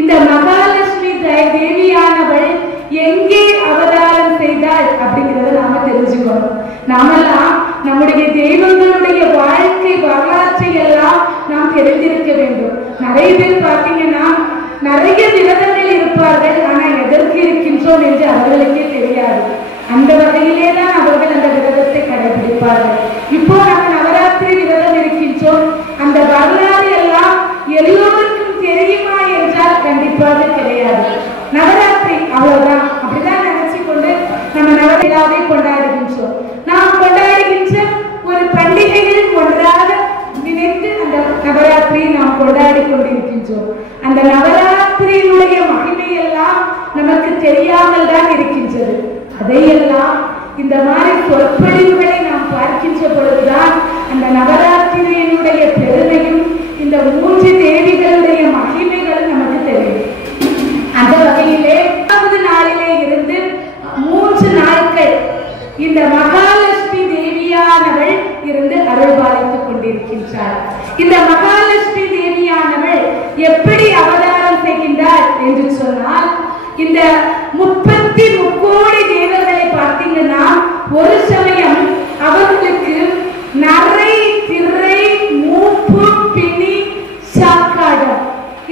இந்த மகாலட்சுமி தேவியானவள் எங்கே அவதாரம் செய்தாள் அப்படிங்கிறத நாம தெரிஞ்சுக்கணும். நாமெல்லாம் நம்முடைய தெய்வங்களுடைய வாழ்க்கை வரலாற்றை எல்லாம் நாம் தெரிந்திருக்க வேண்டும். நிறைய பேர் பார்த்தீங்கன்னா நிறைய விரதங்கள் இருப்பார்கள், ஆனா எதற்கு இருக்கின்றோம் என்று அவர்களுக்கே தெரியாது. அந்த வகையிலே தான் அவர்கள் அந்த விரதத்தை கடைபிடிப்பார்கள். இப்போ நம்ம நவராத்திரி விரதம் இருக்கின்றோம், அந்த வரலாறு எல்லாம் எல்லோருக்கும் தெரியுமா என்றால் கண்டிப்பாக கிடையாது. நவராத்திரி அவ்வளவுதான், அப்படிதான் நினைச்சு கொண்டு நம்ம நவராத்திரியாவை கொண்டாடுகின்றோம். நாம் கொண்டாடுகின்ற ஒரு பண்டிகைகள் ஒன்றாக நினைத்து அந்த நவராத்திரியை நாம் கொண்டாடி கொண்டிருக்கின்றோம். அந்த நவராத்திரியினுடைய மகிமை எல்லாம் நமக்கு தெரியாமல் தான் இருக்கின்றது. அதையெல்லாம் இந்த மாதிரி சொற்பொழிவுகளை நாம் பார்க்கின்ற பொழுதுதான் அந்த நவராத்திரியினுடைய பெருமையும் இந்த 3 தேவிகளுடைய மகிமைகளும் நமக்கு தெரியும். அந்த வகையிலே 3வது நாளிலே இருந்து 3 நாட்கள் இந்த மகாலட்சுமி தேவியானவள் இருந்து அருள் பாலித்துக் கொண்டிருக்கின்றார். இந்த மகாலட்சுமி தேவியானவள் எப்படி அவதாரம் செய்கின்றார் என்று சொன்னால், இந்த 33 கோடி தேவர்களை பார்த்தீங்கன்னா ஒரு சமயம் அவர்களுக்கு நரை, திரை, மூப்பு, பிணி, சாக்காடம்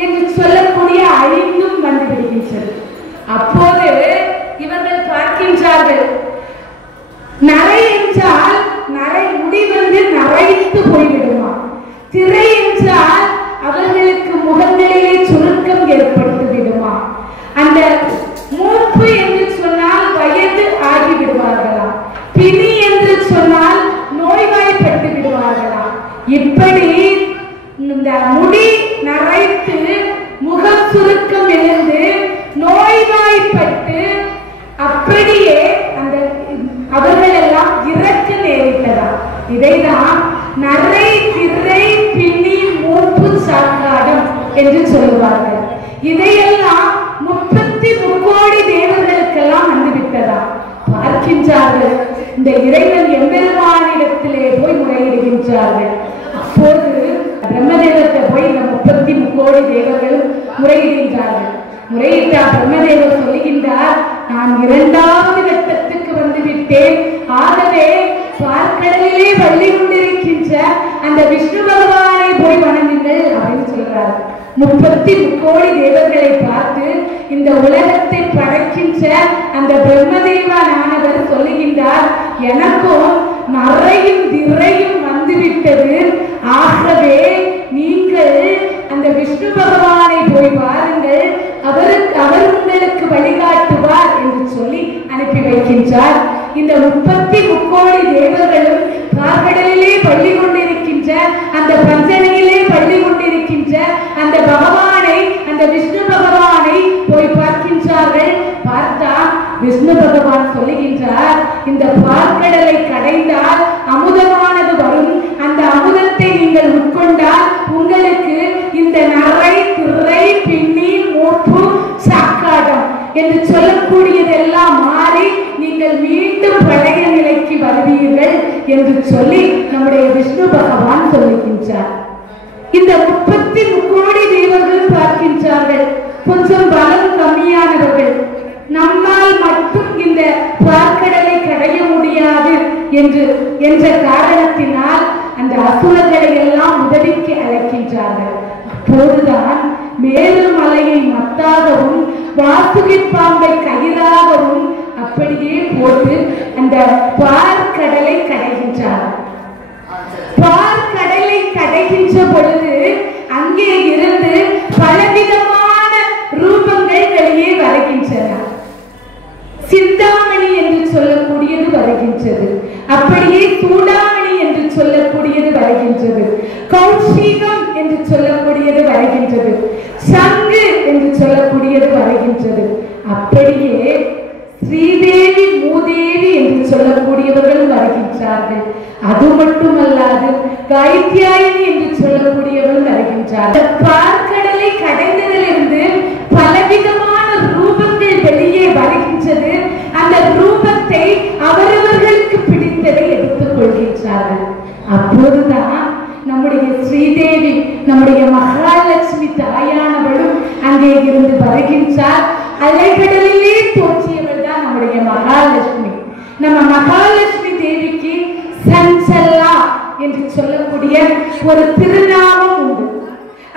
என்று சொல்லக்கூடிய 5ம் வந்து விடுகின்றது. அப்போது இவர்கள் பார்க்கின்றார்கள், நரை என்றால் நரை முடி வந்து நரைத்து போய்விடுமா, திரை என்றால் அவர்களுக்கு முகங்களிலே சுருக்கம் ஏற்பட்டு விடுமா, அந்த மூப்பு என்று சொன்னால் வயது ஆகிவிடுவார்களா, பிணி என்று சொன்னால் நோய்வாய்ப்பட்டு விடுவார்களா. இப்படி இந்த முடி நரைத்து முகம் சுருக்கம் எழுந்து நோய்வாய்ப்பட்டு அப்படியே அந்த அவர்கள் எல்லாம் இறக்க நேரிட்டதா. இதைதான் நரை, திரை, பிணி, மூப்பு, சாக்காடம் என்று சொல்லுவார்கள். இதையெல்லாம் 33 கோடி தேவர்களுக்கெல்லாம் வந்துவிட்டதா. பார்க்கின்றார்கள், இந்த இறைவன் எம்பெருமானிடத்திலே போய் முறையிடுகின்றார்கள். அப்போது பிரம்மதேவத்தை போய் இந்த 33 கோடி தேவர்களும் முறையிடுகின்றார்கள். முறையிட்டா பிரம்மதேவர் சொல்லுகின்றார், நான் 2வது கட்டத்துக்கு வந்து விட்டேன். ஆகவே பார்க்கடலிலே வள்ளி கொண்டிருக்கின்ற அந்த விஷ்ணு பகவானை போய் வணங்குங்கள் அப்படின்னு சொல்றார். 33 கோடி தேவர்களை பார்த்து இந்த உலகத்தை படைக்கின்ற அந்த பிரம்மதேவனானவர் சொல்லுகின்றார், எனக்கும் நரையும் திரையும் வந்துவிட்டது. ஆகவே நீங்கள் அந்த விஷ்ணு பகவானை போய் பாருங்கள், அவர் உங்களுக்கு வழிகாட்டுவார் என்று சொல்லி அனுப்பி வைக்கின்றார். இந்த 33 கோடி தேவர்களும் பார்க்கடலிலே பள்ளி கொண்டிருக்கின்ற அந்த பஞ்சனையிலே பள்ளி கொண்டிருக்கின்ற அந்த பகவானை இந்த பார்க்கடலை கடைந்தால் அமுதமானது வரும். அந்த அமுதத்தை நீங்கள் உட்கொண்டால் உங்களுக்கு இந்த நரை, திரை, பின்னி, மூப்பு, சாக்காடம் என்று சொல்லக்கூடியதெல்லாம் மாறி நீங்கள் மீண்டும் பழைய நிலைக்கு வருவீர்கள் என்று சொல்லி நம்முடைய விஷ்ணு பகவான் சொல்லுகின்றார். இந்த 33 கோடி தேவர்கள் பார்க்கின்றார்கள். கொஞ்சம் பலம் கம்மியானவர்கள். நம்மால் மட்டும் இந்த பார்க்கடலை கடைய முடியாது என்ற காரணத்தினால் அந்த அசுரர்களை எல்லாம் உதவிக்கு அழைக்கின்றார்கள். அப்போதுதான் மேருமலையை மத்தாகவும் வாசுகி பாம்பை கயிறாகவும் அப்படியே போட்டு அந்த பார்க்கடலை கடைகின்றார்கள். பார்க்கடலை கடைகின்ற பொழுது அங்கே இருந்து பலவிதமான ரூபங்கள் வெளியே வருகின்றன. சிந்தாமணி என்று சொல்லக்கூடியது வருகின்றது. அப்படியே சூடாமணி என்று சொல்லக்கூடியது வருகின்றது. கௌஷிகம் என்று சொல்லக்கூடியது வருகின்றது. சங்கு என்று சொல்லக்கூடியது வருகின்றது. அப்படியே ஸ்ரீதேவி, மூதேவி என்று சொல்லக்கூடியவர்கள் வருகின்றார்கள். அது மட்டுமல்லாது கைத்யாயினி என்று சொல்லக்கூடியவர்கள் வருகின்றார்கள். பார்க்கடலை கடைந்ததிலிருந்து பலவிதமான ரூபங்கள் வெளியே வருகின்றது. அந்த ரூபத்தை அவரவர்களுக்கு பிடித்ததை எடுத்துக் கொள்கின்றார்கள். அப்போதுதான் நம்முடைய ஸ்ரீதேவி, நம்முடைய மகாலட்சுமி தாயானவளும் அங்கே இருந்து வருகின்றார். அலைகடலிலே தோற்றியவள் தான் நம்முடைய மகாலட்சுமி. நம்ம மகாலட்சுமி தேவிக்கு சஞ்சலா என்று சொல்லக்கூடிய ஒரு திருநாமம் உண்டு.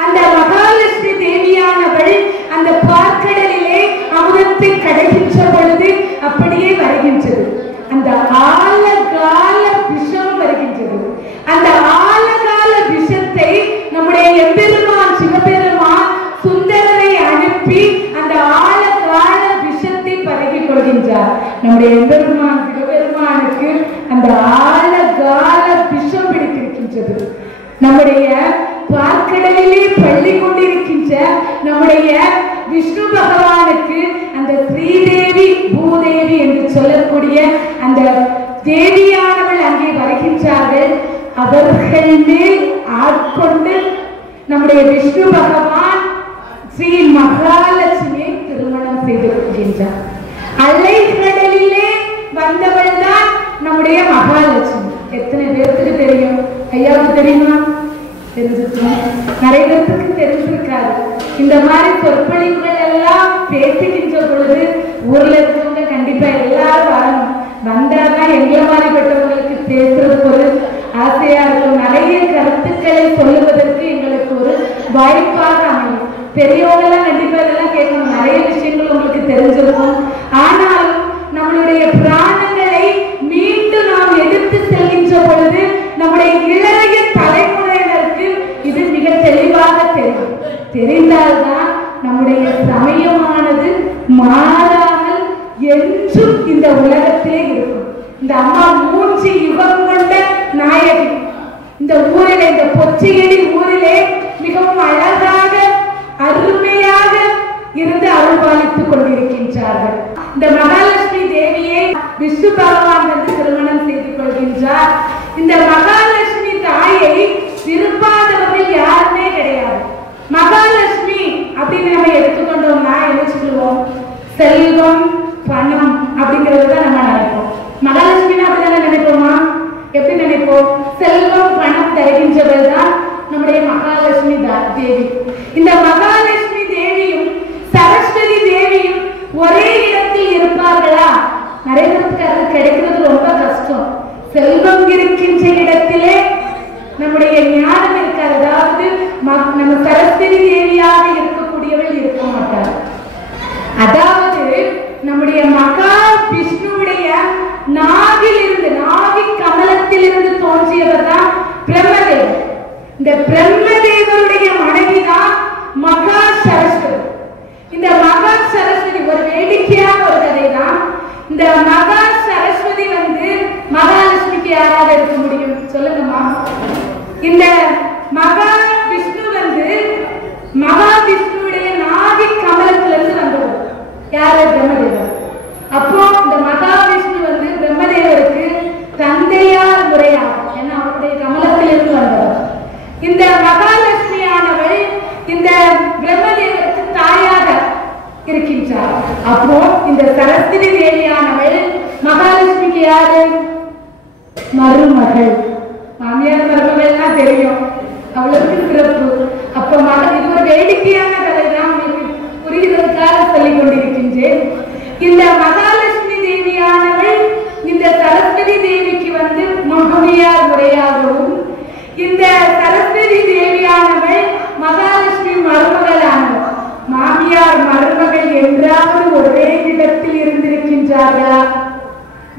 அந்த மகாலட்சுமி தேவியானவள் அந்த பார்க்கடலிலே அமுதத்தை கடைகின்ற பொழுது அப்படியே வருகின்றது. அந்த ஆலகால விஷம் வருகின்றது. அந்த ஆலகால விஷத்தை நம்முடைய எம்பெருமான் சிவபெருமான் சுந்தரரை அனுப்பி அந்த ஆலகால விஷத்தை பரகி கொள்கின்றார். நம்முடைய எம்பெருமான் சிவபெருமானுக்கு அந்த ஆலகால விஷம் பிடித்திருக்கின்றது. நம்முடைய பார்க்கடலிலே பள்ளி கொண்டிருக்கின்ற நம்முடைய விஷ்ணு பகவானுக்கு அந்த ஸ்ரீதேவி, பூதேவி என்று சொல்லக்கூடிய அந்த தேவியானவள் அங்கே வருகின்றார்கள். அவர்கள் மேல் ஆட்கொண்டு நம்முடைய விஷ்ணு பகவான் ஸ்ரீ மகாலட்சுமியை திருமணம் செய்து கொள்கின்றார். அலைகடலிலே வந்தவள் தான் நம்முடைய மகாலட்சுமி. எத்தனை பேருக்கு தெரியும்? ஐயாவுக்கு தெரியுமா? தெரிஞ்சிருக்கோம். நிறைய பேருக்கு தெரிஞ்சிருக்காது. இந்த மாதிரி சொற்பொழிவுகள் எல்லாம் பேசுகின்ற பொழுது ஊர்ல இருக்கவங்க கண்டிப்பா எல்லாரும் வரணும். வந்தாதான் எங்களை மாதிரிப்பட்டவங்களுக்கு பேசுறதுக்கு ஒரு ஆசையா இருக்கும். நிறைய கருத்துக்களை சொல்லுவதற்கு எங்களுக்கு ஒரு வாய்ப்பாக அமையும். பெரியவங்க எல்லாம் கண்டிப்பா இதெல்லாம் கேட்கணும். நிறைய விஷயங்கள் உங்களுக்கு தெரிஞ்சிருக்கும். ஆனாலும் நம்மளுடைய பிராணங்களை மீண்டும் நாம் எடுத்து செல்கின்ற பொழுது நம்முடைய இளைய தலைமுறையினருக்கு இது மிக தெளிவாக தெரியும். தெரிந்தால்தான் நம்முடைய சமயமானது மாறாமல் என்றும் இந்த உலகத்திலே இருக்கும். இந்த அம்மா 3 யுகம் கொண்ட நாயகி. இந்த ஊரிலே, இந்த பொச்சியடி ஊரிலே மிகவும் அழகாக அருமையாக இருந்து அருள்பாலித்துக் கொண்டிருக்கின்றார்கள். இந்த மகாலட்சுமி தேவியை விஷ்ணு பகவான் வந்து திருமணம் செய்து கொள்கின்றார். இந்த மகாலட்சுமி தாயை விரும்பாதவர்கள் யாருமே கிடையாது. மகாலட்சுமி அப்படின்னு நம்ம எடுத்துக்கொண்டோம்னா என்ன சொல்லுவோம்? செல்வம், பணம் அப்படிங்கறதுதான் நம்ம நினைப்போம். மகாலட்சுமினா அப்படிதானே நினைப்போமா? எப்படி நினைப்போம்? செல்வம், பணம் தருகின்றவள் தான் நம்முடைய மகாலட்சுமி தேவி. இந்த மகாலட்சுமி தேவியும் சரஸ்வதி தேவியும் ஒரே இடத்தில் இருப்பார்களா? நிறைய பேருக்கு அது கிடைக்கிறது ரொம்ப கஷ்டம். செல்வம் இருக்கின்ற இடத்திலே நம்முடைய ஞானம் இருக்காது. அதாவது நம்ம சரஸ்வதி தேவியாக இருக்கக்கூடியவள் இருக்க மாட்டார். அதாவது நம்முடைய மகா விஷ்ணுவுடைய நாவிலிருந்து, நாவி கமலத்திலிருந்து தோன்றியவர் தான் பிரம்மதேவர். இந்த பிரம்மதேவருடைய மனைவிதான் மகா சரஸ்வதி. இந்த மகா சரஸ்வதி ஒரு வேடிக்கையான ஒரு கதை தான். இந்த மகா சரஸ்வதி வந்து மகாலட்சுமிக்கு யாராவது இருக்க முடியும்? சொல்லுங்கம்மா. இந்த மகா விஷ்ணு வந்து மகாவிஷ்ணுடைய நாவி கமலத்திலிருந்து வந்தவர் யாரு? பிரம்மதேவர். அப்போ இந்த மகாவிஷ்ணு வந்து பிரம்மதேவர் யாரு? மருமகள். மாமியார் மருமகள்லாம் தெரியும், அவ்வளவுக்கு சிறப்பு. அப்ப மகன், இது ஒரு வேடிக்கையான கதை தான், உங்களுக்கு புரிகிறதுக்காக சொல்லிக் கொண்டிருக்கின்றேன். இந்த மகாலட்சுமி தேவியானவள் இந்த சரஸ்வதி தேவிக்கு மாமியார் முறையாகவும், இந்த சரஸ்வதி தேவியானவள் மகாலட்சுமி மருமகளானவள். மாமியார் மருமகள் என்றாவது ஒரே இடத்தில் இருந்திருக்கின்றார்களா?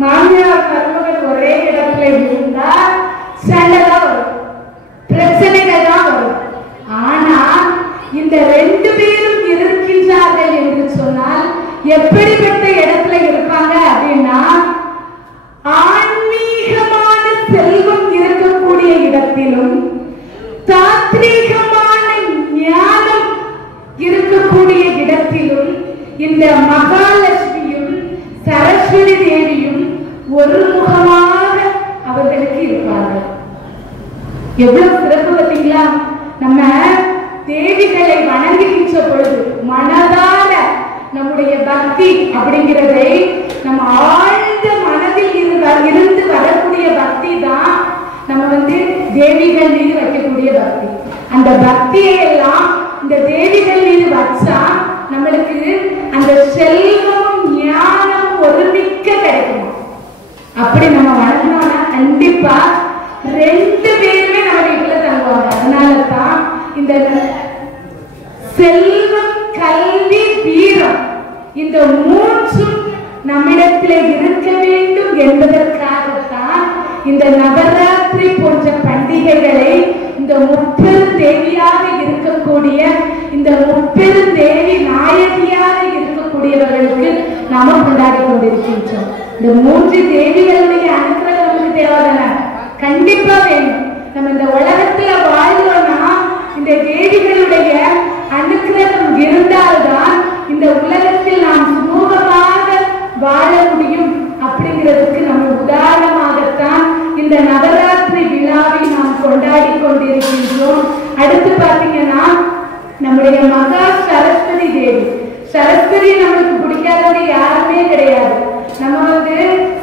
மாமியார் மருமகள் ஒரே இடத்துல இருந்தால் சண்டை தான் வரும், பிரச்சனைகள் தான் வரும். ஆனா இந்த ரெண்டு பேரும் இருக்கின்றார்கள் என்று சொன்னால் எப்படிப்பட்ட இடத்துல இருப்பாங்க அப்படின்னா, ஆன்மீகமான செல்வம் இருக்கக்கூடிய இடத்திலும் தாத்ரீகமான ஞானம் இருக்கக்கூடிய இடத்திலும் இந்த மகாலட்சுமியும் சரஸ்வதி தேவியும் ஒருமுகமாக அவர்களுக்கு இருப்பார்கள். எவ்வளவு சிறப்பு பார்த்தீங்களா? நம்ம தேவிகளை வணங்குகின்ற பொழுது மனதார நம்முடைய பக்தி அப்படிங்கிறதை, நம்ம ஆழ்ந்த மனதில் இருந்து வரக்கூடிய பக்தி தான் நம்ம தேவிகள் மீது வைக்கக்கூடிய பக்தி. அந்த பக்தியை எல்லாம் இந்த தேவிகள் மீது வச்சா நம்மளுக்கு அந்த செல்வம் ஞானம் ஒருமிக்க கிடைக்கும். அப்படி நம்ம வணங்கினோம்னா கண்டிப்பா ரெண்டு பேருமே நம்ம வீட்டுல தங்குவாங்க. அதனாலதான் இந்த செல்வம், கல்வி, வீரம் இந்த மூன்றும் நம்மிடத்தில் இருக்க வேண்டும் என்பதற்காகத்தான் இந்த நவராத்திரி போன்ற பண்டிகைகளை இந்த முப்பெரும் தேவியாக இருக்கக்கூடிய, இந்த முப்பெரும் தேவி நாயகியாக இருக்கக்கூடியவர்களுக்கு நாம கொண்டாடி கொண்டிருக்கின்றோம். இந்த மூன்று தேவிகளுடைய அனுகிரகம் நமக்கு தேவைதானே? கண்டிப்பா வேணும். நம்ம இந்த உலகத்துல வாழ்றோம்னா இந்த தேவிகளுடைய அனுகிரகம் இருந்தால்தான் இந்த உலகத்தில் நாம் சுமூகமாக வாழ முடியும். அப்படிங்கிறதுக்கு நம்ம உதாரணமாகத்தான் இந்த நவராத்திரி விழாவை நாம் கொண்டாடி கொண்டிருக்கின்றோம். அடுத்து பாத்தீங்கன்னா நம்முடைய மகா சரஸ்வதி தேவி. சரஸ்வதி நம்மளுக்கு பிடிக்காதவங்க யாருமே கிடையாது. நம்ம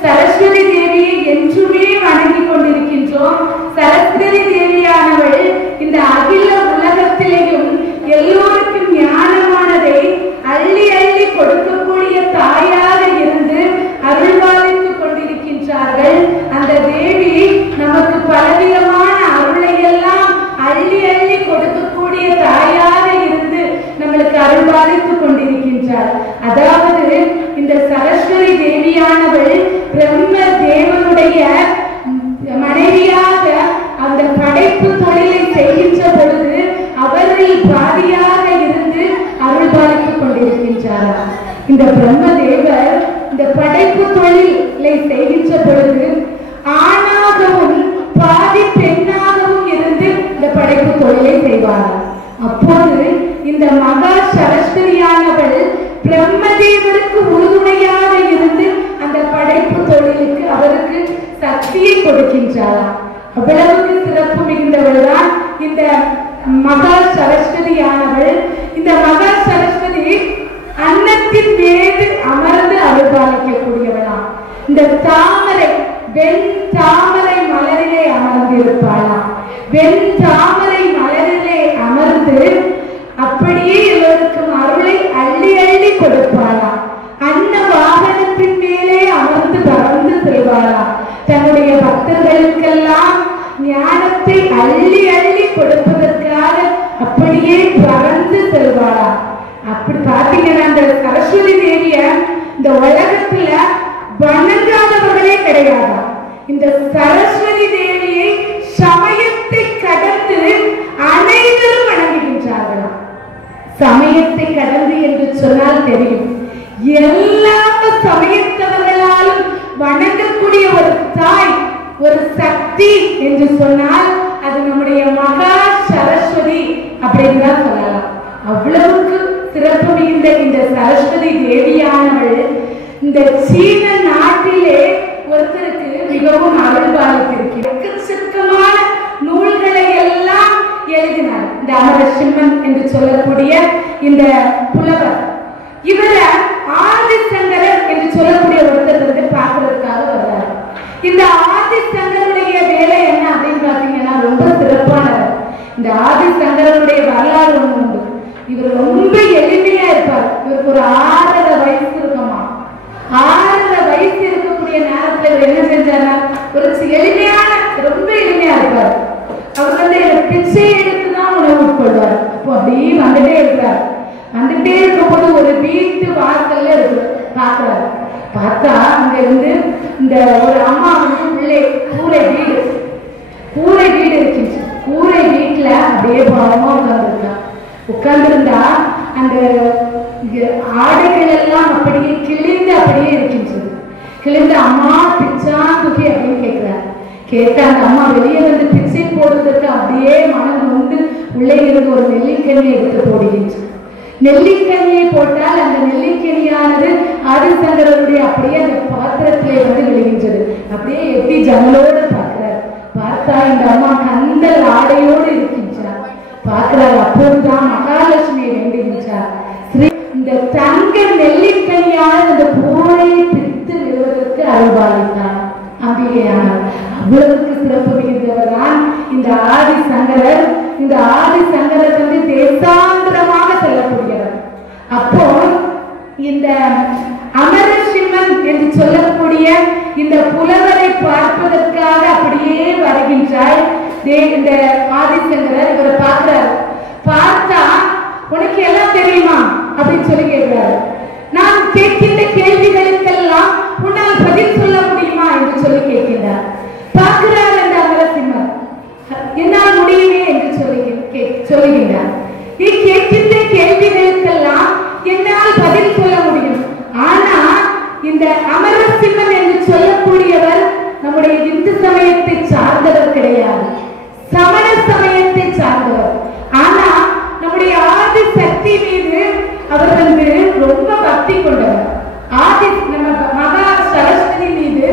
சரஸ்வதி தேவியை என்றுமே வணங்கி கொண்டிருக்கின்றோம். சரஸ்வதி தேவியானவள் இந்த அகில உலகத்திலேயும் எல்லோருக்கும் ஞானமானதை அள்ளி அள்ளி கொடுக்கக்கூடிய தாயாக இருந்து அருள்பாலித்துக் கொண்டிருக்கின்றார்கள். அந்த தேவி நமக்கு பலவிதமான அருளை எல்லாம் அள்ளி அள்ளி கொடுக்கக்கூடிய தாயாக இருந்து நம்மளுக்கு அருள்பாலித்துக் கொண்டிருக்கின்றார். அதாவது இந்த சரஸ்வதி தேவியானவள் பிரம்ம தேவனுடைய மனைவியாக அந்த படைப்பு தொழிலை செய்கின்ற பொழுது அவரில் பாதியாக இருந்து அருள்பாலித்துக் கொண்டிருக்கின்றார். இந்த பிரம்ம தேவர் இந்த படைப்பு தொழிலை செய்கின்ற பொழுது ஆணாகவும் பாதி பெண்ணாகவும் இருந்து இந்த படைப்பு தொழிலை செய்வார். அப்போது இந்த மகா சரஸ்வதியானவள் பிரம்மதேவருக்கு உறுதுணையாக இருந்து அந்த படைப்பு தொழிலுக்கு அவருக்கு சக்தியை கொடுக்கின்றார். அவ்வளவுக்கு சிறப்பு மிகுந்தவள் தான் இந்த மகா சரஸ்வதியானவள். இந்த மகா சரஸ்வதி அன்னத்தின் மீது அமர்ந்து அருள்பாலிக்கக்கூடியவளாம். இந்த தாமரை, வெண் தாமரை மலரிலே அமர்ந்திருப்பாளாம். வெண் தாமரை மலரிலே அமர்ந்து அப்படியே எல்லோருக்கும் அருளை அள்ளி அள்ளி கொடுப்பாளாம். அன்ன வாகனத்தின் மேலே அமர்ந்து பறந்து செல்வாளாம். தன்னுடைய பக்தர்களுக்கெல்லாம் ஞானத்தை அள்ளி அள்ளி கொடுப்பதற்காக அப்படியே பறந்து செல்வாளாம். அப்படி பாத்தீங்கன்னா அந்த சரஸ்வதி தேவிய இந்த உலகத்துல வணங்காதவர்களே கிடையாது. இந்த சரஸ்வதி தேவியை சமயத்தை கடந்து அனைவரும் வணங்குகின்றார்களாம். சமயத்தை கடந்து என்று சொன்னால் தெரியும், எல்லா சமயத்தவர்களாலும் வணங்கக்கூடிய ஒரு தாய், ஒரு சக்தி என்று சொன்னால் அது நம்முடைய மகா சரஸ்வதி அப்படின்னு சொல்லலாம். அவ்வளவுக்கு சிறப்பு மிகுந்த இந்த சரஸ்வதி தேவியானவள் இந்த சீன நாட்டிலே ஒருத்தருக்கு மிகவும் அருள்பாலித்திருக்கிறார். நூல்களை எல்லாம் எழுதினார் இந்த அமரசிம்மன் என்று சொல்லக்கூடிய இந்த புலவர். இவரை ஆதிசங்கரர் என்று சொல்லக்கூடிய ஒருத்தர் பார்க்கிறதுக்காக வர்றார். சங்கரனுடைய வரலாறு ஒண்ணு உண்டு. இவர் ரொம்ப எளிமையா இருப்பார். இவருக்கு ஒரு 6.5 வயசு இருக்குமா. 6.5 வயசு இருக்கக்கூடிய நேரத்துல இவர் என்ன செஞ்சாரா, ஒரு எளிமையான ரொம்ப எளிமையா இருப்பார். அவர் வந்து பிச்சை எடுத்துதான் உணவு உட்கொள்வார். அப்போ அப்படியே வந்துட்டே இருக்கிறார். வந்துட்டே இருக்கும்போது ஒரு வீட்டு வாசல்ல இருக்கு பாக்குறாரு. பார்த்தா அங்க இருந்து இந்த ஒரு அம்மா வந்து உள்ளே கூரை வீடு இருந்துச்சு. கூரை வீட்டுல அப்படியே பாவமா உட்கார்ந்துருந்தா அந்த ஆடைகள் எல்லாம் அப்படியே கிழிந்து அப்படியே இருக்கின்றது. கிழிந்து அம்மா பிச்சா தூக்கி அப்படின்னு கேட்கிறார். கேட்ட அந்த அம்மா வெளியே வந்து பிச்சை போடுறதுக்கு அப்படியே மனம் வந்து உள்ளே இருந்து ஒரு நெல்லிக்கனியை எடுத்து போடுகின்றது. நெல்லிக்கனியை போட்டால் அந்த நெல்லிக்கனியானது ஆதிசங்கரனுடைய அப்படியே அந்த பாத்திரத்திலே வந்து விழுகின்றது. அப்படியே எப்படி ஜன்னலோடு பார்க்கிறார். பார்த்தா இந்த அம்மா கந்தல் ஆடையோடு இருக்கின்றார். பார்க்கிறார். அப்போதுதான் மகாலட்சுமியை வேண்டுகின்றார். இந்த தங்க நெல்லிக்கனியான இந்த பூரையை பிரித்து விடுவதற்கு அருள்பாலித்தார் அம்பிகையானார். அவ்வளவுக்கு சிறப்பு மிகுந்தவர் தான் இந்த ஆதிசங்கரர். இந்த ஆதிசங்கரர் வந்து தேசாந்திரமாக செல்லக்கூடியவர். அப்போ இந்த அமரசிம்மன் என்று சொல்லக்கூடிய இந்த புலவரை பார்ப்பதற்காக அப்படியே வருகின்றார் இந்த ஆதிசங்கரர். இவரை பார்க்கிறார். பார்த்தா உனக்கு எல்லாம் தெரியுமா அப்படின்னு சொல்லி கேட்கிறாரு. நான் கேட்கின்ற கேள்விகளுக்கெல்லாம் உன்னால் பதில் சொல்ல முடியுமா என்று சொல்லி கேட்கின்றார். பார்க்கிறார் அந்த அமரசிம்மர். என்னால் முடியுமே என்று சொல்லுகின்றார். நீ கேட்கின்ற கேள்விகளுக்கெல்லாம் என்னால் பதில் சொல்ல முடியும். ஆனா இந்த அமரசிம்மன் என்று சொல்லக்கூடியவர் நம்முடைய இந்து சமயத்தை சார்ந்தவர் கிடையாது, சமண சமயத்தை சார்ந்தவர். ஆனா நம்முடைய ஆதி சக்தி மீது அவர் வந்து ரொம்ப பக்தி கொண்டவர். நம்ம மகா சரஸ்வதி மீது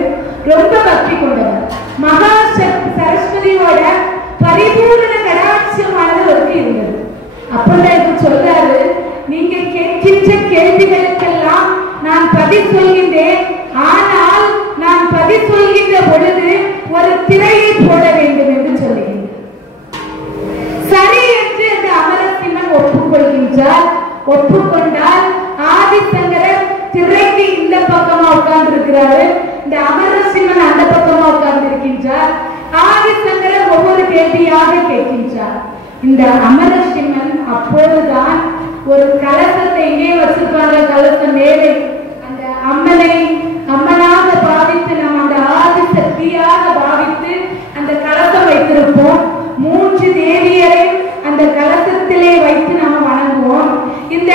ரொம்ப பக்தி கொண்டவர். மகா சரஸ்வதியோட பரிபூர்ண கடாட்சமானது அவருக்கு இருந்தது. அப்பதான் சொல்றாரு, நீங்க கேட்கின்ற கேள்விகளுக்கெல்லாம் நான் பதில் சொல்கின்றேன். ஆனால் நான் பதில் சொல்கின்ற பொழுது ஒரு திரையை போட வேண்டும் என்று சொல்லுகின்றேன். சரி என்று அந்த அமரசிம்மன் ஒப்புக்கொள்கின்றார். ஒப்புக்கொண்டால் ஆதிசங்கரர் திரைக்கு இந்த பக்கமா உட்கார்ந்து இருக்கிறாரு. இந்த அமரசிம்மன் அந்த பக்கமா உட்கார்ந்து இருக்கின்றார். ஆதிசங்கரர் ஒவ்வொரு கேள்வியாக கேட்கின்றார். இந்த அமரசிம்மன் அப்போதுதான் ஒரு கலசத்தை இங்கே வச்சிருப்பாங்க. கலசம் மேலே அந்த அம்மனாக பாவித்து நம்ம அந்த ஆதி சக்தியாக பாவித்து அந்த கலசம் வைத்திருப்போம். 3 தேவியரை அந்த கலசத்திலே வைத்து நாம வணங்குவோம். இந்த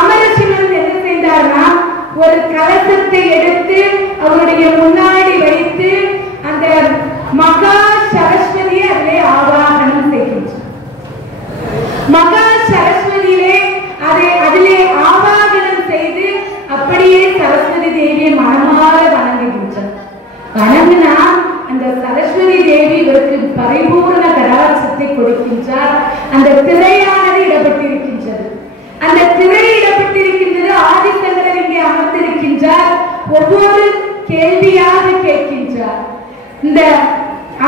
அமரசிம்மன் என்ன செய்தார்னா, ஒரு கலசத்தை எடுத்து அவருடைய முன்னாடி வைத்து அந்த மகா சரஸ்வதியை அதிலே ஆவாகனம் செய்கின்றார். மகா சரஸ்வதியிலே அதிலே ஆவாகனம் செய்து அப்படியே சரஸ்வதி தேவியை மனமாற வணங்குகின்றார். வணங்கினா அந்த சரஸ்வதி தேவி இவருக்கு பரிபூர்ண கடாட்சத்தை கொடுக்கின்றார். அந்த திரையானது இடப்பட்டிருக்கின்றது. அந்த திரை இடப்பட்டிருக்கின்றது. ஆதிசங்கரர் இங்கே அமர்ந்திருக்கின்றார். ஒவ்வொரு கேள்வியாக கேட்கின்றார். இந்த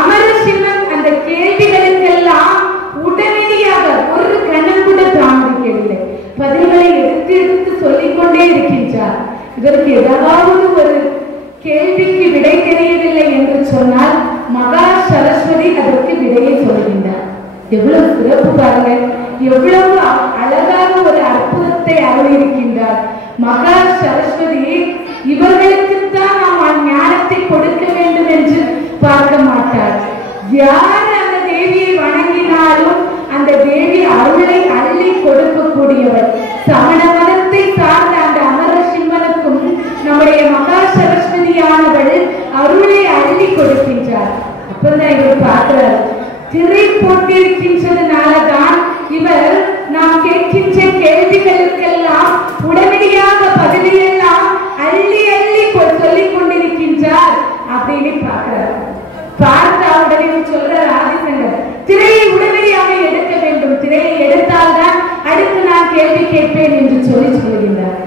அமரசிம்மன் அந்த கேள்விகளுக்கெல்லாம் உடனடியாக ஒரு கணம் கூட தாமதிக்கவில்லை. பதில்களை எடுத்து சொல்லிக்கொண்டே இருக்கின்றார். இதற்கு ஏதாவது ஒரு கேள்விக்கு விடை தெரியவில்லை என்று சொன்னால் மகா சரஸ்வதி அதற்கு விடையை சொல்கின்றார். எவ்வளவு சிறப்பு பாருங்க, எவ்வளவு அழகாக ஒரு அற்புதத்தை அருளியிருக்கின்றார் மகா சரஸ்வதி. இவர்களுக்குத்தான் நாம் ஞானத்தை கொடுக்க வேண்டும் என்று பார்க்க மாட்டார். யார் அந்த தேவியை வணங்கினாலும் அந்த தேவி அருளை அள்ளி கொடுக்கக்கூடியவர். சமண மதத்தை சார்ந்த அந்த அமரசிம்மனுக்கும் நம்முடைய மகா சரஸ்வதியானவள் அருளை அள்ளி கொடுக்கின்றார். அப்பதான் இவர் பார்க்கிறார். திரை போட்டிருக்கின்றதுனாலதான் இவர் நாம் கேட்கின்ற கேள்விகளுக்கெல்லாம் உடனடியாக பதிலையெல்லாம் அள்ளி அள்ளி சொல்லிக் கொண்டிருக்கின்றார் அப்படின்னு பார்க்கிறார். பார்த்தா உடனே சொல்றார் ஆதிசங்கர், திரையை உடனடியாக எடுக்க வேண்டும். திரையை எடுத்தால்தான் அடுத்து நான் கேள்வி கேட்பேன் என்று சொல்லுகின்றார்.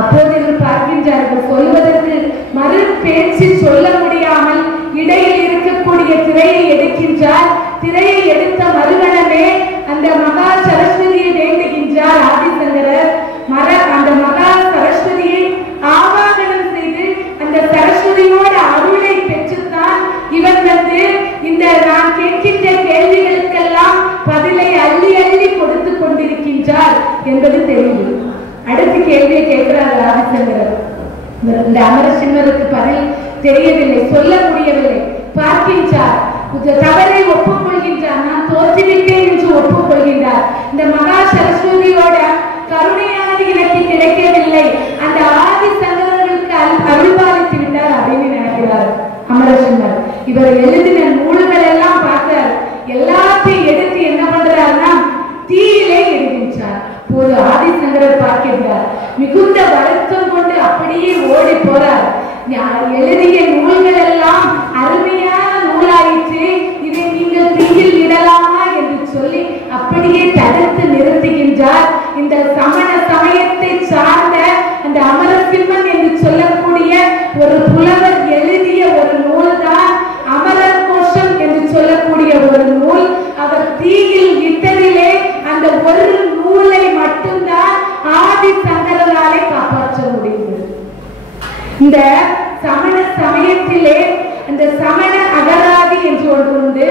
அப்போது இவர் பார்க்கின்றார்கள். சொல்வதற்கு மறு பேச்சு சொல்ல முடியாமல் இடையில் இருக்கக்கூடிய திரையை எடுக்கின்றார். திரையை எடுத்த மறுகணமே அந்த மகா சொல்கின்றார், நான் தோற்றுவிட்டேன் என்று ஒப்புக்கொள்கின்றார். இந்த மகா சரஸ்வதியோட கருணையானது எனக்கு கிடைக்கவில்லை, அந்த ஆதி சங்கரர்களுக்கு அருள்பாலித்து விட்டார் அப்படின்னு நினைக்கிறார் அமரசிம்மர். இவர் எழுதின நூல்கள் எல்லாம் பார்த்தார், எல்லாத்தையும் எடுத்து என்ன பண்றாருன்னா தீயிலே எரிகின்றார். போது ஆதிசங்கரர் பார்க்கின்றார், மிகுந்த வருத்தம் கொண்டு அப்படியே ஓடி போறார். எழுதிய நூல்கள் எல்லாம் அருமையான நூலாயிற்று, இதை நீங்கள் தீயில் இடலாமா என்று சொல்லி அப்படியே தடுத்து நிறுத்துகின்றார். இந்த சமண சமயத்தை சார்ந்த அந்த அமரசிம்மன் என்று சொல்லக்கூடிய ஒரு புலவர் எழுதிய ஒரு நூல் தான் அமரர் கோஷம் என்று சொல்லக்கூடிய ஒரு நூல். அவர் தீயில் இட்டதிலே அந்த ஒரு நூலை மட்டும்தான் ஆதி சங்கரராலே காப்பாற்ற முடிந்தது. இந்த சமண சமயத்திலே அந்த சமண அகராதி என்று ஒன்று உண்டு.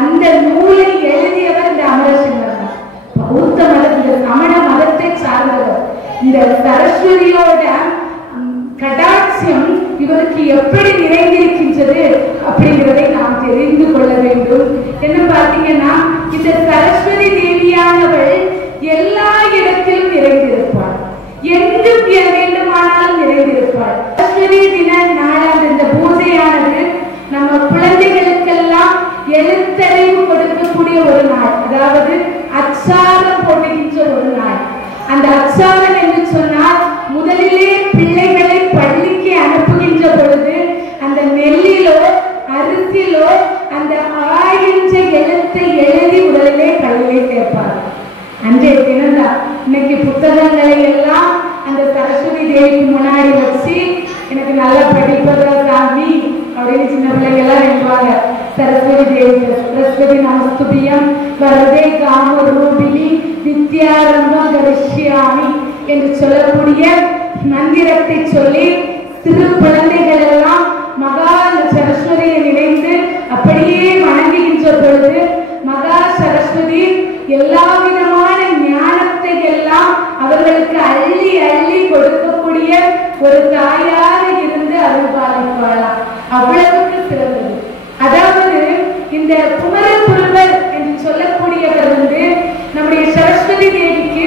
அந்த நூலை எழுதியவர் இந்த அமரசிம்மர் தான். பௌத்த மதம், இந்த சமண மதத்தை சார்ந்தவர். இந்த சரஸ்வதியோட கடாட்சியம் இவருக்கு எப்படி நிறைந்திருக்கின்றது அப்படிங்கிறதை நாம் தெரிந்து கொள்ள வேண்டும். என்ன பார்த்தீங்கன்னா, இந்த சரஸ்வதி தேவியானவள் எல்லா இடத்திலும் நிறைந்திருப்பாள், எங்கு வேண்டுமானாலும் நிறைந்திருப்பாள். சரஸ்வதி தின நாளான இந்த பூஜையானது நம்ம குழந்தைகளுக்கெல்லாம் எழுத்தறிவு கொடுக்கக்கூடிய ஒரு நாள், அதாவது அச்சாரம் போடுகின்ற ஒரு நாள். அந்த அச்சாரம் என்று சொன்னால் முதலிலே பிள்ளைகளை பள்ளிக்கு அனுப்புகின்ற பொழுது அந்த நெல்லிலோ அரிசிலோ அந்த ஆகின்ற எழுத்தை எழுதி முதலிலே கையிலே சேர்ப்பார். அன்றைய தினம்தான். இன்னைக்கு புத்தகங்களை எல்லாம் அந்த சரஸ்வதி தேவிக்கு முன்னாடி வச்சு எனக்கு நல்லா படிப்பதா சாமி அப்படின்னு சின்ன பிள்ளைங்க எல்லாம் நினைப்பாங்க. சரஸ்வதி தேவி சரஸ்வதி நமஸ்துபியம் வரதே காம ரூபிணி வித்யாரம்பம் கரிஷ்யாமி என்று சொல்லக்கூடிய மந்திரத்தை சொல்லி சிறு குழந்தைகள் எல்லாம் மகா சரஸ்வதியை நினைந்து அப்படியே வணங்குகின்ற பொழுது மகா சரஸ்வதி எல்லா விதமான ஞானத்தை எல்லாம் அவர்களுக்கு அள்ளி அள்ளி கொடுக்கக்கூடிய ஒரு தாயாக இருந்து அருள்பாலிப்பாளாம். அவ்வளவுக்கு சிறந்தது. அதாவது இந்த குமரகுருவர் என்று சொல்லக்கூடியவர் நம்முடைய சரஸ்வதி தேவிக்கு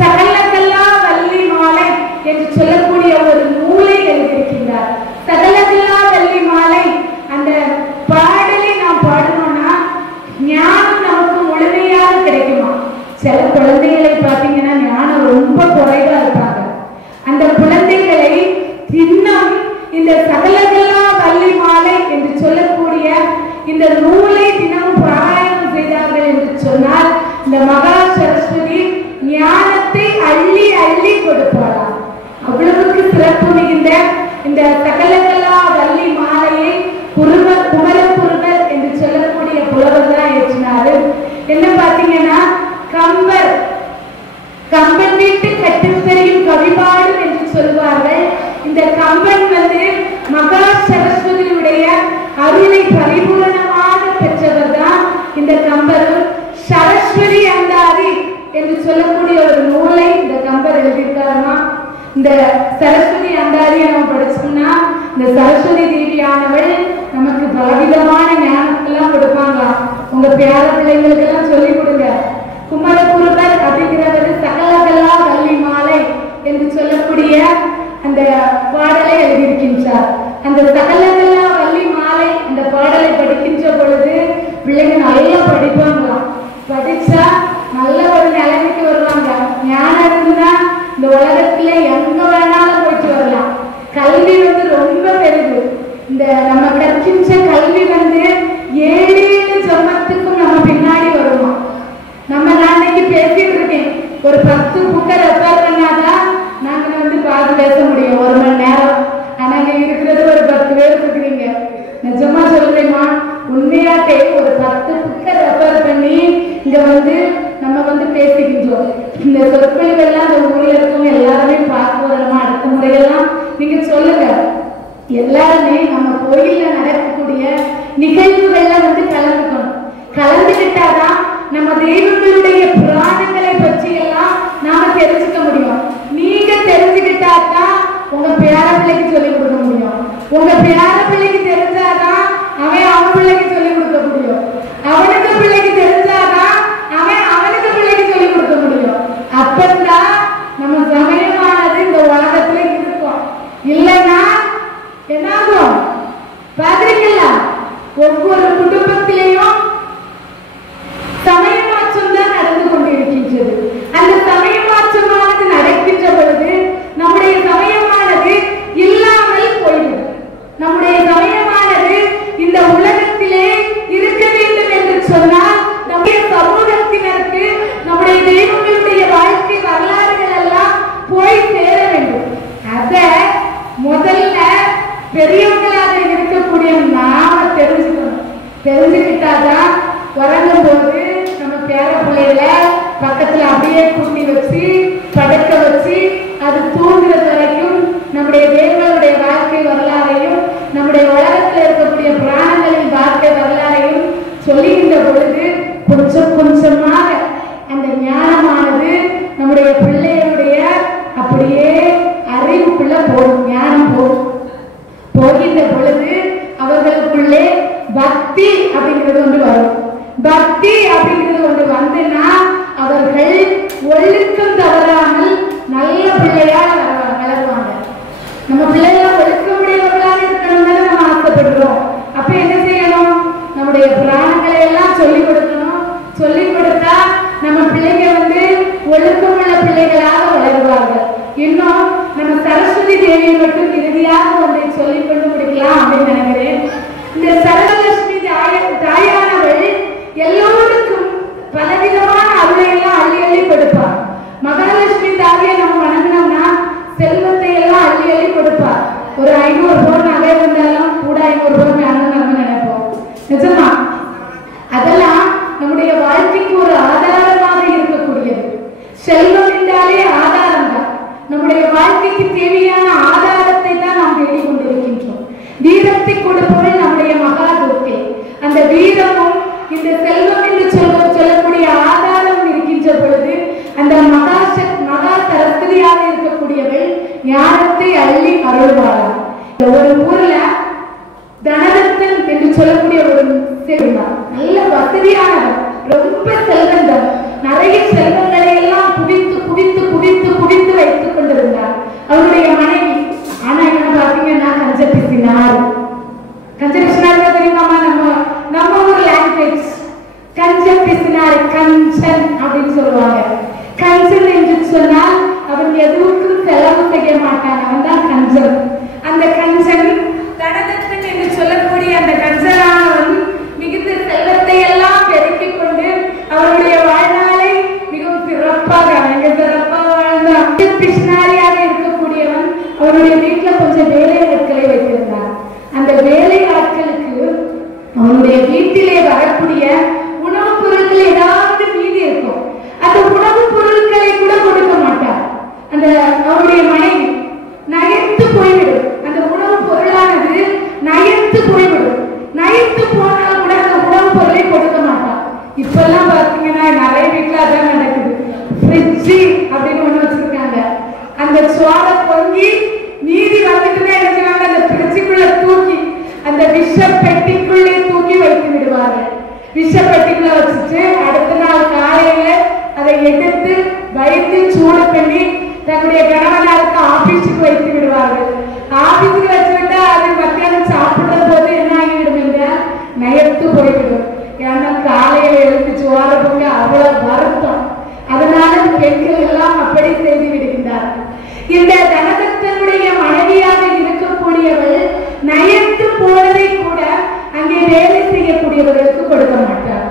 சகலகலா வள்ளி மாலை என்று சொல்லக்கூடிய ஒரு நூலை எழுதியிருக்கின்றார். சகலகலா வள்ளி மாலை அந்த பாடலை நாம் பாடணும்னா ஞானம் நமக்கு முழுமையாக கிடைக்குமா? சில குழந்தைகளை பார்த்தீங்கன்னா ஞானம் ரொம்ப குறைவா இருப்பாங்க. அந்த குழந்தைகளை இன்னும் இந்த சகலகலா வள்ளி மாலை என்று சொல்லக்கூடிய இந்த நூலை தினமும் பாராயணம் செய்தார்கள் என்று சொன்னால் இந்த மகா சரஸ்வதி ஞானத்தை அள்ளி அள்ளி கொடுப்பாராம். அவ்வளவுக்கு சிறப்பு மிகுந்த இந்த சகலகலா வள்ளி மாலையை குமரகுருவர் என்று சொல்லக்கூடிய புலவர் தான் ஏற்றினாரு. என்ன பார்த்தீங்கன்னா, கம்பன் வீட்டு கட்டுத்தறியும் கவிபாடும் என்று சொல்வார்கள். இந்த கம்பன் மகா சரஸ்வதியுடைய அருளை பரிபூரணமாக பெற்றவர் தான் இந்த கம்பரும். சரஸ்வதி அந்தாதி என்று சொல்லக்கூடிய ஒரு நூலை இந்த கம்பர் எழுதியிருக்காருன்னா, இந்த சரஸ்வதி அந்தாதியை நம்ம படிச்சோம்னா இந்த சரஸ்வதி தேவியானவள் நமக்கு பலவிதமான ஞானத்தெல்லாம் கொடுப்பாங்க. உங்க பேர பிள்ளைங்களுக்கு எல்லாம் சொல்லிக் கொடுங்க. குமரகுருவர் அப்படிங்கிறது சகலகலா வள்ளி மாலை என்று சொல்லக்கூடிய அந்த பாடலை எழுதியிருக்கின்றார். அந்த சகலகலா வள்ளி மாலை அந்த பாடலை படிக்கின்ற பொழுது பிள்ளைங்க நல்லா படிப்பாங்களாம். படிச்சா நல்ல ஒரு நிலைமைக்கு வருவாங்க. ஞானம் இருந்தா இந்த உலகத்துல எங்க வேணாலும் போயிட்டு வரலாம். கல்வி ரொம்ப பெருது. இந்த நம்ம கற்கின்ற கல்வி 7 ஜென்மத்துக்கும் நம்ம பின்னாடி வருவோம். நம்ம நாளைக்கு பேசிட்டு இருக்கேன், ஒரு 10 புக்கை ரெஃபர் பண்ணாதான் நாங்க பார்த்து பேச முடியும் 1 மணி நேரம். ஆனா இங்க இருக்கிறது ஒரு 10 பேர் இருக்கிறீங்க. நிஜமா சொல்றேமா, உண்மையாட்டே ஒரு 10 புக்கை ரெஃபர் பண்ணி இங்க நம்ம பேசிக்கின்றோம். இந்த சொற்பொழிவெல்லாம் அந்த ஊர்ல இருக்கவங்க எல்லாருமே பார்க்க வரலாமா? அடுத்த முறையெல்லாம் நீங்க சொல்லுங்க. எல்லாருமே நம்ம கோயில்ல நடக்கக்கூடிய நிகழ்வுகள்ல கலந்துக்கணும். கலந்துக்கிட்டாதான் நம்ம தெய்வங்களுடைய புராணங்களை பற்றி எல்லாம் நாம தெரிஞ்சுக்க முடியும். நீங்க தெரிஞ்சுக்கிட்டாதான் உங்க பேர பிள்ளைக்கு சொல்லிக் கொடுக்க முடியும். உங்க பேர பிள்ளைக்கு தெரிஞ்சாதான் அவன் பிள்ளைக்கு சொல்லிக் கொடுக்க முடியும். அவனுக்கு பிள்ளைக்கு பேர பிள்ளைகளை பக்கத்துல அப்படியே கூட்டி வச்சு படுக்க வச்சு அது தூங்குறது வரைக்கும் நம்முடைய தேவனுடைய வாழ்க்கை வரலாறையும் நம்முடைய உலகத்தில் இருக்கக்கூடிய பிராணங்களின் வாழ்க்கை வரலாறையும் சொல்லுகின்ற பொழுது கொஞ்சம் கொஞ்சமாக அந்த ஞானமானது நம்முடைய பிள்ளைகளுடைய அப்படியே அறிவுக்குள்ள போகும். ஞானம் போகின்ற பொழுது அவர்களுக்குள்ளே பக்தி அப்படிங்கிறது ஒன்று வரும். பக்தி அப்படிங்கிறது ஒன்று வந்துன்னா அவர்கள் ஒழுக்கம் தவறாமல் நல்ல பிள்ளையா வளருவாங்க. நம்ம பிள்ளைகளை ஒழுக்கமுடையவர்களாக இருக்கணும்னு நம்ம ஆசைப்படுறோம். அப்ப என்ன செய்யணும்? நம்முடைய பிராணங்களை எல்லாம் சொல்லிக் கொடுக்கணும். சொல்லிக் கொடுத்தா நம்ம பிள்ளைங்க ஒழுக்கமுள்ள பிள்ளைகளாக வளருவார்கள். இன்னும் நம்ம சரஸ்வதி தேவியை மட்டும் இறுதியாக ஒன்றை சொல்லிக் கொண்டு முடிக்கலாம் அப்படின்னு நினைக்கிறேன். இந்த சரலட்சுமி தாயானவள் எல்லோருக்கும் பலவிதமான அருளையெல்லாம் அள்ளி அள்ளி கொடுப்பார். மகாலட்சுமி தாயை நம்ம வணங்கினோம்னா செல்வத்தை எல்லாம் அள்ளி அள்ளி கொடுப்பார். ஒரு 500 பவுன் நகை இருந்தாலும் கூட 500 பவுன் வேணும்னு நம்ம நினைப்போம். நிஜமா அதெல்லாம் நம்முடைய வாழ்க்கைக்கு ஒரு ஆதாரமாக இருக்கக்கூடியது. செல்வம் என்றாலே ஆதாரம் தான். நம்முடைய வாழ்க்கைக்கு தேவையான ஆதாரத்தை தான் நாம் தேடிக் கொண்டிருக்கின்றோம். வீரத்தை கொடுப்பவள் நம்முடைய மகா துர்க்கை. அந்த வீரமும் இந்த செல்வம் என்று சொல்லக்கூடிய ஆதாரம் இருக்கின்ற பொழுது அந்த மகா சரஸ்வதியாக இருக்கக்கூடியவள் ஞானத்தை அள்ளி அருள்வாளாம். ஒரு ஊர்ல தனதத்தன் என்று சொல்லக்கூடிய ஒரு செல்வம், நல்ல வசதியானவர், ரொம்ப செல்வந்தர், நிறைய செல்வங்களை எல்லாம் குவித்து குவித்து குவித்து குவித்து வைத்துக் கொண்டிருந்தார் அவருடைய மனைவி. ஆனா என்ன பாத்தீங்கன்னா கஞ்சப்பிசினார். கஞ்சப்பிசினார் தெரியுமா? நம்ம ஊர் லாங்குவேஜ் கஞ்சப்பிசினார், கஞ்சன் அப்படின்னு சொல்லுவாங்க. கஞ்சன் என்று சொன்னால் அவன் எதுவுக்கும் செலவு செய்ய மாட்டான், அவன் தான் கஞ்சன். அந்த கஞ்சன் தனதத்தன் என்று சொல்லக்கூடிய அந்த கஞ்சனானவன் மிகுந்த செல்வத்தை எல்லாம் பெருக்கிக் கொண்டு அவருடைய வாழ்நாளை மிகவும் சிறப்பாக வாழ்ந்தான். பிசினாரியாக இருக்கக்கூடியவன் அவருடைய வீட்டுல கொஞ்சம் வேலை ஆட்களை வைத்திருந்தார். அந்த வேலை ஆட்களுக்கு அவருடைய வீட்டிலே வரக்கூடிய உணவுப் பொருட்கள் ஏதாவது மீதி இருக்கும். அந்த உணவுப் பொருட்களை கூட கொடுக்க மாட்டார். அந்த அவருடைய மனைவி நகைத்து போய்விடும். அந்த உணவுப் பொருளானது நகைத்து போய்விடும். நகைத்து போனால் கூட அந்த உணவுப் பொருளை கொடுக்க மாட்டார். இப்பெல்லாம் பாத்தீங்கன்னா நிறைய வீட்டுல அதான் நடக்குது. ஃப்ரிட்ஜ் அப்படின்னு ஒண்ணு வச்சிருக்காங்க. அந்த சோள பொங்கி மீதி வந்துட்டுதான் என்ன செய்வாங்க, அந்த ஃப்ரிட்ஜுக்குள்ள தூக்கி அந்த விஷ பெட்டிக்குள்ளே தூக்கி வைத்து விடுவார்கள். விஷ பெட்டிக்குள்ள வச்சுட்டு அடுத்த நாள் காலையில அதை எடுத்து வைத்து சூடு பண்ணி தன்னுடைய கணவனாருக்கு ஆபீஸுக்கு வைத்து விடுவார்கள். ஆபீஸுக்கு வச்சுவிட்டா அது மத்தியானம் சாப்பிடுற போது என்ன ஆகிவிடும் என்றால் நயத்து போய்விடும். ஏன்னா காலையில எழுந்து சோறு பொங்க அவ்வளவு வருத்தம். அதனால பெண்கள் எல்லாம் அப்படி செய்து விடுகின்றார்கள். இந்த தனதத்தனுடைய மனைவியாக இருக்கக்கூடியவள் நயத்து போனதை கூட அங்கே வேலை செய்யக்கூடியவர்களுக்கு கொடுக்க மாட்டார்.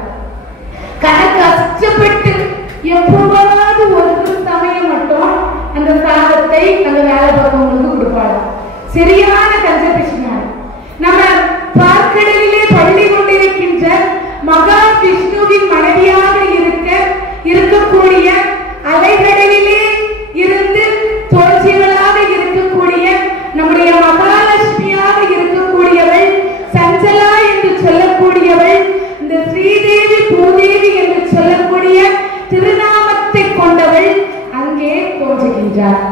கஷ்டப்பட்டு எப்போவாவது ஒரு சமயம் மட்டும் அந்த சாதத்தை அந்த வேலை பார்க்கவங்களுக்கு கொடுப்பாங்க. சரியான கஞ்ச பிசினார். நம்ம பார்க்கடலிலே பள்ளி கொண்டிருக்கின்ற மகா விஷ்ணுவின் மனைவியாக இருக்கக்கூடிய அலைகடலிலே இருந்து தோன்றியவளாக இருக்கக்கூடிய நம்முடைய மகாலட்சுமியாக இருக்கக்கூடியவள் சஞ்சலா என்று சொல்லக்கூடியவள் இந்த ஸ்ரீதேவி பூதேவி என்று சொல்லக்கூடிய திருநாமத்தை கொண்டவள் அங்கே தோன்றுகின்றார்.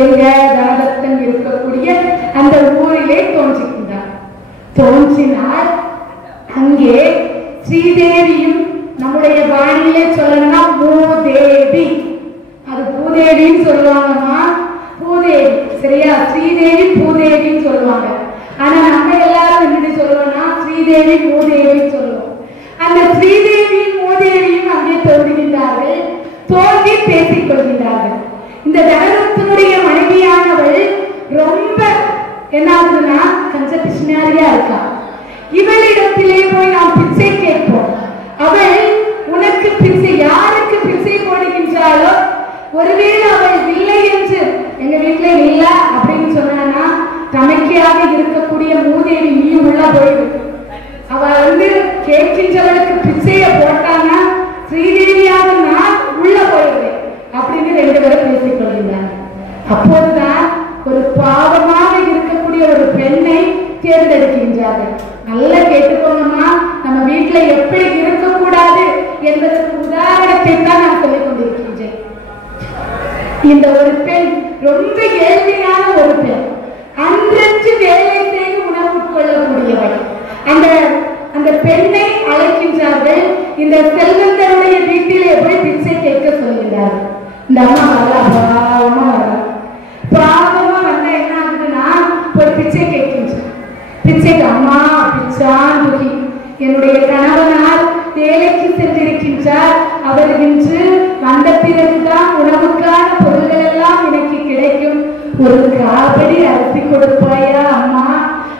எங்க தனதத்தன் இருக்கக்கூடிய அந்த ஊரிலே தோன்றுகின்றார். தோன்றினார். அங்கே ஸ்ரீதேவியும் நம்முடைய வாணியிலே சொல்லணும்னா பூதேவி, அது பூதேவின்னு சொல்லுவாங்கம்மா. பூதேவி சரியா? ஸ்ரீதேவி பூதேவின்னு சொல்லுவாங்க. ஆனா நம்ம எல்லாரும் எப்படி சொல்லுவோம்னா ஸ்ரீதேவி பூதேவின்னு சொல்லுவோம். அந்த ஸ்ரீதேவியும் பூதேவியும் அங்கே தோன்றுகின்றார்கள். தோன்றி பேசிக் கொள்கின்றார்கள். இந்த தனதத்தனுடைய மனைவியானவள் ரொம்ப என்ன ஆகுதுன்னா கஞ்ச பிசினாரியா இருக்கா. இவளிடத்திலே போய் நாம் பிச்சை கேட்போம். அவள் உனக்கு பிச்சை, யாருக்கு பிச்சை போடுகின்றாளோ, ஒருவேளை அவள் இல்லை என்று எங்க வீட்டுல இல்ல அப்படின்னு சொன்னா தமக்கையாக இருக்கக்கூடிய மூதேவி நீ உள்ள போயிடு. அவ கேட்கின்றவளுக்கு பிச்சைய போட்டான்னா ஸ்ரீ இந்த செல்வந்தருடைய வீட்டிலே போய் பிச்சை கேட்க சொல்கிறார்கள். இந்த அம்மா பாவமா வந்தா என்ன ஆகுதுன்னா போய் பிச்சை கேட்கின்ற பிச்சைக்கு அம்மா பிச்சான் துகி என்னுடைய கணவனார் வேலைக்கு சென்றிருக்கின்றார். அவர் இன்று வந்த பிறகுதான் உணவுக்கான பொருள்கள் எல்லாம் எனக்கு கிடைக்கும். ஒரு காப்படி அரிசி கொடுப்பாயா அம்மா?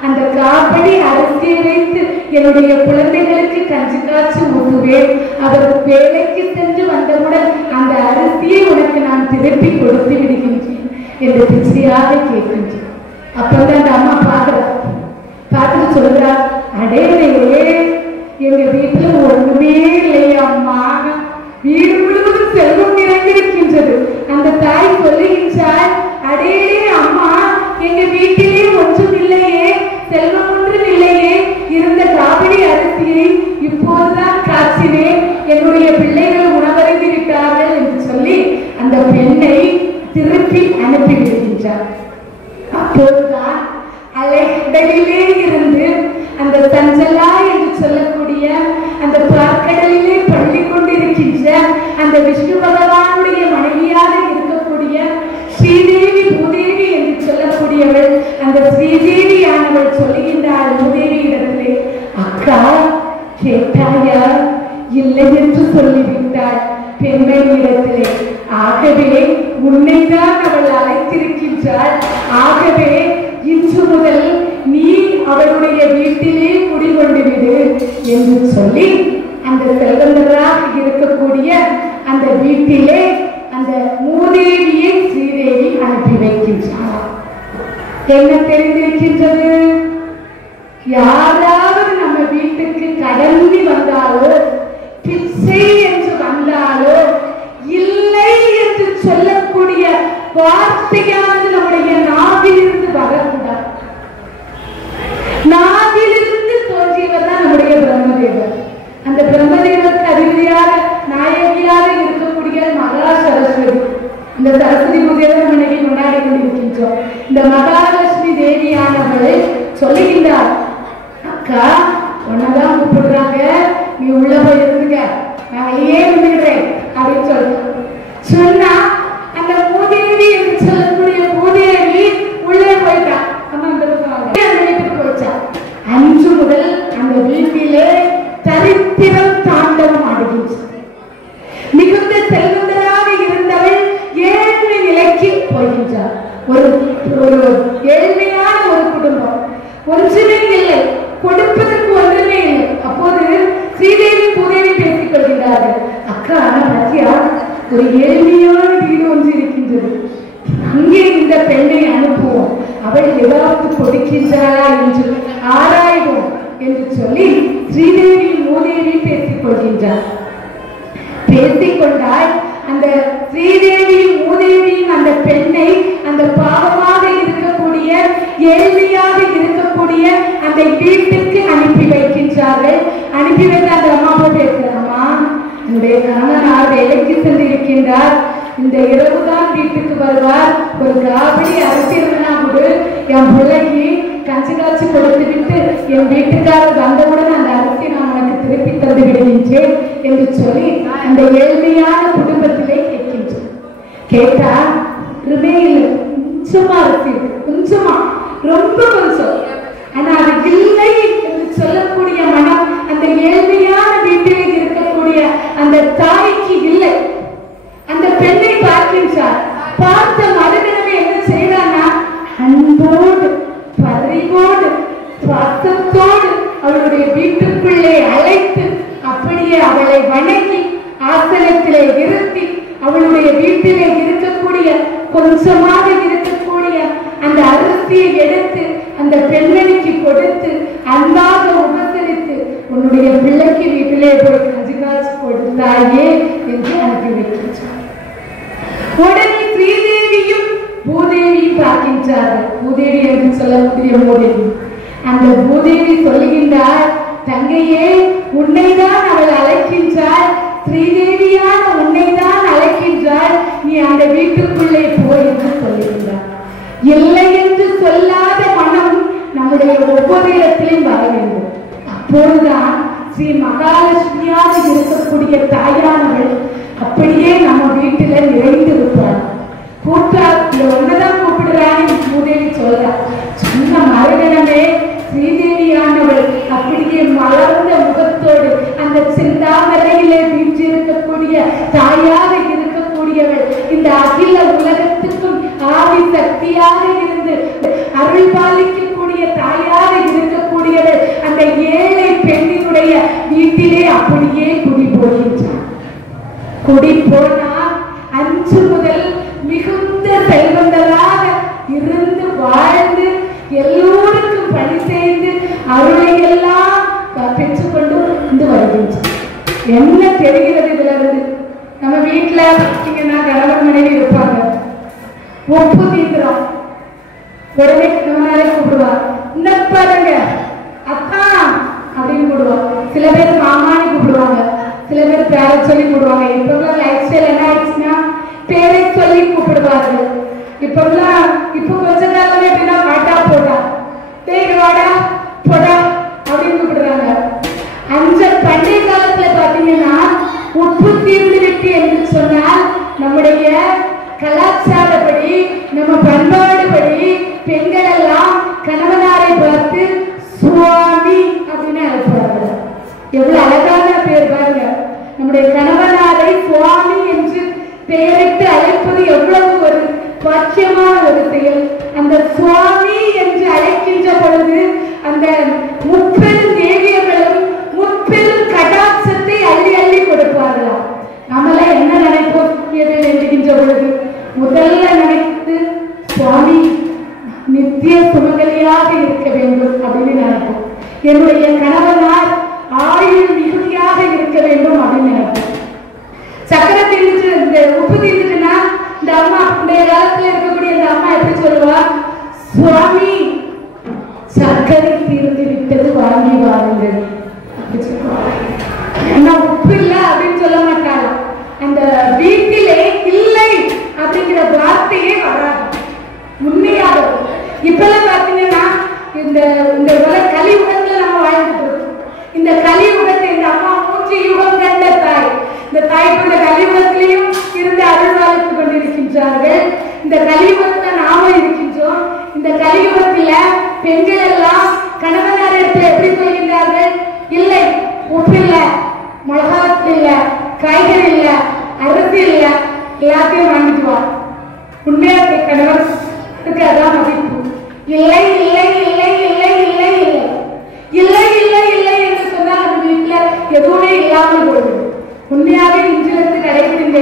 அந்த காப்படி அரிசியை வைத்து என்னுடைய குழந்தைகளுக்கு கஞ்சி காய்ச்சி ஊற்றுவேன். அவர் வேலைக்கு சென்று வந்தவுடன் அந்த அரிசியை உனக்கு நான் திருப்பி கொடுத்து விடுகின்றேன் என்று பிச்சையாக கேட்கின்றேன். அப்பதான் அந்த அம்மா பார்த்துட்டு சொல்றா, அடையலையே எங்க வீட்டுல ஒண்ணுமே இல்லையா அம்மா, வீடு முழுவதும் செல்வம் நிறைந்திருக்கின்றது. அந்த தாய் சொல்லுகின்றார், அடையலே அம்மா எங்க வீட்டிலே ஒன்றும் இல்லையே, செல்வம் ஒன்றும் இல்லையே, இருந்த காவிரி அரிசியை இப்போதுதான் காய்ச்சினேன், என்னுடைய பிள்ளைகள் உணவருந்தி விட்டார்கள் என்று சொல்லி அந்த பெண்ணை திருப்பி அனுப்பி விடுகின்றார். அப்போதுதான் அலைக்கடலிலே இருந்து அந்த சஞ்சலா என்று சொல்லக்கூடிய அந்த பார்க்கடலிலே பள்ளி கொண்டிருக்கின்ற அந்த விஷ்ணு பகவானுடைய மனைவியாக இருக்கக்கூடிய ஸ்ரீதேவி பூதேவி என்று சொல்லக்கூடியவள், அந்த ஸ்ரீதேவியானவள் சொல்லுகின்றாள் பூதேவி இடத்திலே, அக்கா கேட்டாயா? இல்லை என்று சொல்லிவிட்டாள் பெண்மணி இடத்திலே. ஆகவே உன்னைதான் அவள் அழைத்திருக்கின்றாள். ஆகவே இன்று முதல் நீ அவளுடைய வீட்டிலே குடிகொண்டு விடு என்று சொல்லி அந்த செல்வந்தராக இருக்கக்கூடிய அந்த வீட்டிலே அந்த மூதேவியை ஸ்ரீதேவி அனுப்பி வைக்கின்றார். என்ன தெரிந்திருக்கின்றது? யாராவது நம்ம வீட்டுக்கு கடந்து வந்தாலோ பிச்சை என்று வந்தாலோ இல்லை என்று சொல்லக்கூடிய வார்த்தையானது நம்முடைய நாவிலிருந்து வரக்கூடாது. நாவிலிருந்து தோன்றியவர் தான் நம்முடைய பிரம்மதேவர். அந்த பிரம்மதேவருக்கு அதிபதியாக நாயகியாக இருக்கக்கூடிய மகா சரஸ்வதி. இந்த சரஸ்வதி பூஜையை நம்ம இன்னைக்கு கொண்டாடி கொண்டிருக்கின்றோம். இந்த மகாலட்சுமி தேவியானவரை சொல்லுகின்றார், அக்கா உன்னதான் கூப்பிடுறாங்க, நீ உள்ள போய் இருந்துக்க, நான் வெளியே இருந்துக்கிறேன் அப்படின்னு சொன்னா அந்த பூதேவி என்று சொல்லக்கூடிய பூதேவி உள்ளே போயிட்டா. அந்த வீட்டுக்கு போயிட்டா. அன்று முதல் அந்த வீட்டிலே தரித்திரம் தாண்டவம் ஆடுகின்றது. மிகுந்த செல்வந்தராக இருந்தவள் ஏழ்மை நிலைக்கு போகின்றார். ஒரு ஏழ்மையான ஒரு குடும்பம், ஒன்றுமே இல்லை, கொடுப்பதற்கு ஒன்றுமே இல்லை. அப்போது ஸ்ரீதேவி பூதேவி பேசிக் கொள்கிறார்கள், அக்கா பத்தியா ஒரு ஏழ்மையான வீடு ஒன்று இருக்கின்றது, அங்கே இந்த பெண்ணை அனுப்புவோம், அவள் ஏதாவது கொடுக்கின்றாளா என்று ஆராய்வோம் என்று சொல்லி ஸ்ரீதேவி மூதேவி பேசிக் கொள்கின்றார். பேசிக்கொண்டால் அந்த ஸ்ரீதேவியும் மூதேவியும் அந்த பெண்ணை அந்த பாவமாக இருக்கக்கூடிய ஏழ்மையாக இருக்கக்கூடிய அந்த வீட்டுக்கு அனுப்பி வைக்கின்றார்கள். அனுப்பி வைத்த அந்த அம்மாவை பேசுறாமா, என்னுடைய கணவனார் வேலைக்கு சென்றிருக்கின்றார், இந்த இரவுதான் வீட்டுக்கு வருவார், ஒரு காவடி அரிசி இருந்தா கூட என் பிள்ளைக்கு கஞ்சி காய்ச்சி கொடுத்து விட்டு என் வீட்டுக்காரர் வந்தவுடன் அந்த அரிசி நான் உனக்கு திருப்பி தந்து விடுகின்றேன் என்று சொல்லி அந்த ஏழ்மையான குடும்பத்திலே கேட்கின்றேன். கேட்டா ருமையில் கொஞ்சமா அரிசி, கொஞ்சமா, ரொம்ப கொஞ்சம், ஆனா அது இல்லை என்று சொல்லக்கூடிய மனம் அந்த ஏழ்மையான வீட்டிலே இருக்கக்கூடிய அந்த தாய்க்கு இல்லை. அந்த பெண்ணை பார்க்கின்றார். பார்த்த மறுதினமே என்ன செய்யறானா, அன்போடு பரிவோடு பாசத்தோடு அவளுடைய வீட்டுக்குள்ளே அழைத்து அப்படியே அவளை வணங்கி ஆசனத்திலே இருத்தி அவளுடைய வீட்டிலே இருக்கக்கூடிய கொஞ்சமாக இருக்கக்கூடிய அந்த அரிசியை எடுத்து அந்த பெண்மணிக்கு கொடுத்து அன்பாக உபசரித்து உன்னுடைய பிள்ளைக்கு வீட்டிலே போய் கஞ்சி காய்ச்சி கொடுத்தாயே என்று அனுப்பி வைக்கின்றார். உடனே ஸ்ரீதேவியும் பூதேவியும் பார்க்கின்றார்கள். பூதேவி என்று சொல்லக்கூடிய மூதேவி. அந்த பூதேவி சொல்லுகின்றார், தங்கையே உன்னைதான் அவள் அழைக்கின்றாள், ஸ்ரீதேவியான உன்னைதான் அழைக்கின்றாள், நீ அந்த வீட்டுக்குள்ளே போய் என்று சொல்லுகின்றார். இல்லை என்று சொல்லாத மனம் நம்முடைய ஒவ்வொரு இடத்திலும் வர வேண்டும். அப்போதுதான் ஸ்ரீ மகாலட்சுமி அமைதியாக இருக்கக்கூடிய தாயானவள் அப்படியே நம்ம வீட்டுல நிறைந்து இருப்பாள். கூட்டா ஒன்னதான் கூப்பிடுறான்னு மூதேவி சொல்றா. சொன்ன மறுகணமே ஸ்ரீதேவியானவள் அப்படியே மலர்ந்த முகத்தோடு அந்த செந்தாமரையிலே வீற்றிருக்கக்கூடிய தாயாக இருக்கக்கூடியவள், இந்த அகில உலகத்துக்கும் ஆதி சக்தியாக இருந்து அருள் பாலிக்கக்கூடிய தாயாக இருக்கக்கூடியவள் அந்த ஏழை பெண்ணினுடைய வீட்டிலே அப்படியே குடி போகின்றார். குடி போனால் 5 முதல் மிகுந்த செல்வந்தராக இருந்து வாழ்ந்து எல்லோருக்கும் பணி செய்து அருளை எல்லாம் பெற்றுக்கொண்டு வந்து வருகின்றார். என்ன தெரிகிறது இதுல இருந்து? நம்ம வீட்டுல பார்த்தீங்கன்னா கணவன் மனைவி இருப்பாங்க. ஒப்பு தீந்திரம் உடனே கணவனாலே கூப்பிடுவார். இந்த பாருங்க அத்தா அப்படின்னு கூப்பிடுவாங்க. சில பேர் மாமான்னு கூப்பிடுவாங்க, சில பேர் பேரை சொல்லி கூப்பிடுவாங்க. இப்ப லைஃப் ஸ்டைல் என்ன ஆயிடுச்சுன்னா பேரை சொல்லி கூப்பிடுவார்கள். இப்ப கொஞ்ச காலமே எப்படின்னா வாட்டா போட்டா தேடி வாடா போடா அப்படின்னு கூப்பிடுறாங்க. அந்த பண்டைய காலத்துல பாத்தீங்கன்னா உப்பு தீர்ந்து விட்டு என்று சொன்னால் நம்முடைய கலாச்சாரப்படி நம்ம பண்பாடுபடி பெண்கள் எல்லாம் கணவனாரை பார்த்து சுவாமி அப்படின்னு அழைப்பார்கள். எவ்வளவு அழகான பேர் பாருங்க. நம்முடைய கணவனாரை சுவாமி என்று பெயரிட்டு அழைப்பது எவ்வளவு ஒரு பாக்கியமான ஒரு செயல். அந்த சுவாமி என்று அழைக்கின்ற பொழுது அந்த முப்பெரும் தேவியர்களும் முப்பெரும் கடாட்சத்தை அள்ளி அள்ளி கொடுப்பார்களாம். நம்மளாம் என்ன நினைப்போம் என்கின்ற பொழுது முதல்ல நினைத்து சுவாமி நித்திய சுமங்கலியாக இருக்க வேண்டும் அப்படின்னு நினைப்போம். என்னுடைய கணவனார் ஆயுள் மிகுதியாக இருக்க வேண்டும் அப்படின்னு நினைப்போம். சக்கரை தீர்ந்துட்டு இந்த உப்பு தீர்ந்துட்டுன்னா இந்த அம்மா இந்த காலத்துல இருக்கக்கூடிய இந்த அம்மா எப்படி சொல்லுவா? சுவாமி சர்க்கரை தீர்ந்து விட்டது வாங்கி வாருங்கள் அப்படி சொல்லுவாங்க. உப்பு இல்ல அப்படின்னு சொல்ல மாட்டாங்க. அந்த வீட்டிலே இல்லை அப்படிங்கிற வார்த்தையே வராது. உண்மையாக இப்பெல்லாம் பாத்தீங்கன்னா இந்த கலியுகத்துல நம்ம வாழ்ந்துட்டு இருக்கோம். இந்த கலியுகத்தை இந்த அம்மா 3 யுகம் கண்ட தாய். இந்த தாய் இந்த கலியுகத்திலையும் இருந்து அருள்வாழ்த்து கொண்டிருக்கின்றார்கள். இந்த கலியுகத்துல நாம இருக்கின்றோம். இந்த கலியுகத்துல பெண்கள் எல்லாம் கணவனாரிடத்தில் எப்படி சொல்கின்றார்கள்? இல்லை உப்பு இல்ல, மிளகாத்தூள் இல்ல, காய்கறி இல்ல, அரிசி இல்ல, எல்லாத்தையும் வாங்கிட்டு வா. உண்மையா கணவனுக்கு அதான் மதிப்பு. இல்லை இல்லை இல்லை இல்லை இல்லை இல்லை இல்லை இல்லை இல்லை என்று சொன்னால் நம்ம வீட்டுல எதுவுமே இல்லாமல் போயிடும். உண்மையாவே இன்றிலிருந்து கடைபிடிங்க.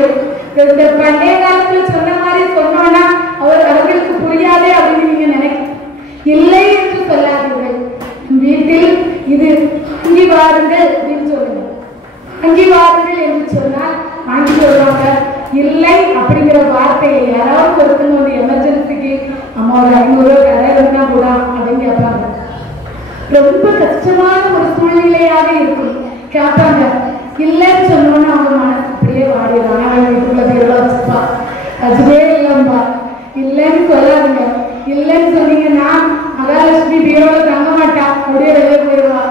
இந்த பண்டைய காலத்துல சொன்ன மாதிரி சொன்னோம்னா அவர்களுக்கு புரியாதே அப்படின்னு நீங்க நினைக்க இல்லை என்று சொல்லாதீர்கள். வீட்டில் இது வாங்கி வாருங்கள் அப்படின்னு சொல்லுங்க. வாங்கி வாருங்கள் என்று சொன்னால் வாங்கி வருவாங்க. இல்லை அப்படிங்கிற வார்த்தையை யாராவது ஒருத்தங்க வந்து எமர்ஜென்சிக்கு அம்மா ஒரு 500 கடை இருந்தா கூட அப்படின்னு கேட்பாங்க. ரொம்ப கஷ்டமான ஒரு சூழ்நிலையாக இருக்கும். கேட்பாங்க. இல்லைன்னு சொன்னோன்னு அவங்க மனசு அப்படியே வாடிடுவாங்க. வீட்டுக்குள்ள பேர் வச்சுப்பா அதுவே இல்லம்பா. இல்லைன்னு சொல்லாதுங்க. இல்லைன்னு சொன்னீங்கன்னா மகாலட்சுமி பீரோல தங்க மாட்டா, அப்படியே வெளியே போயிடுவா.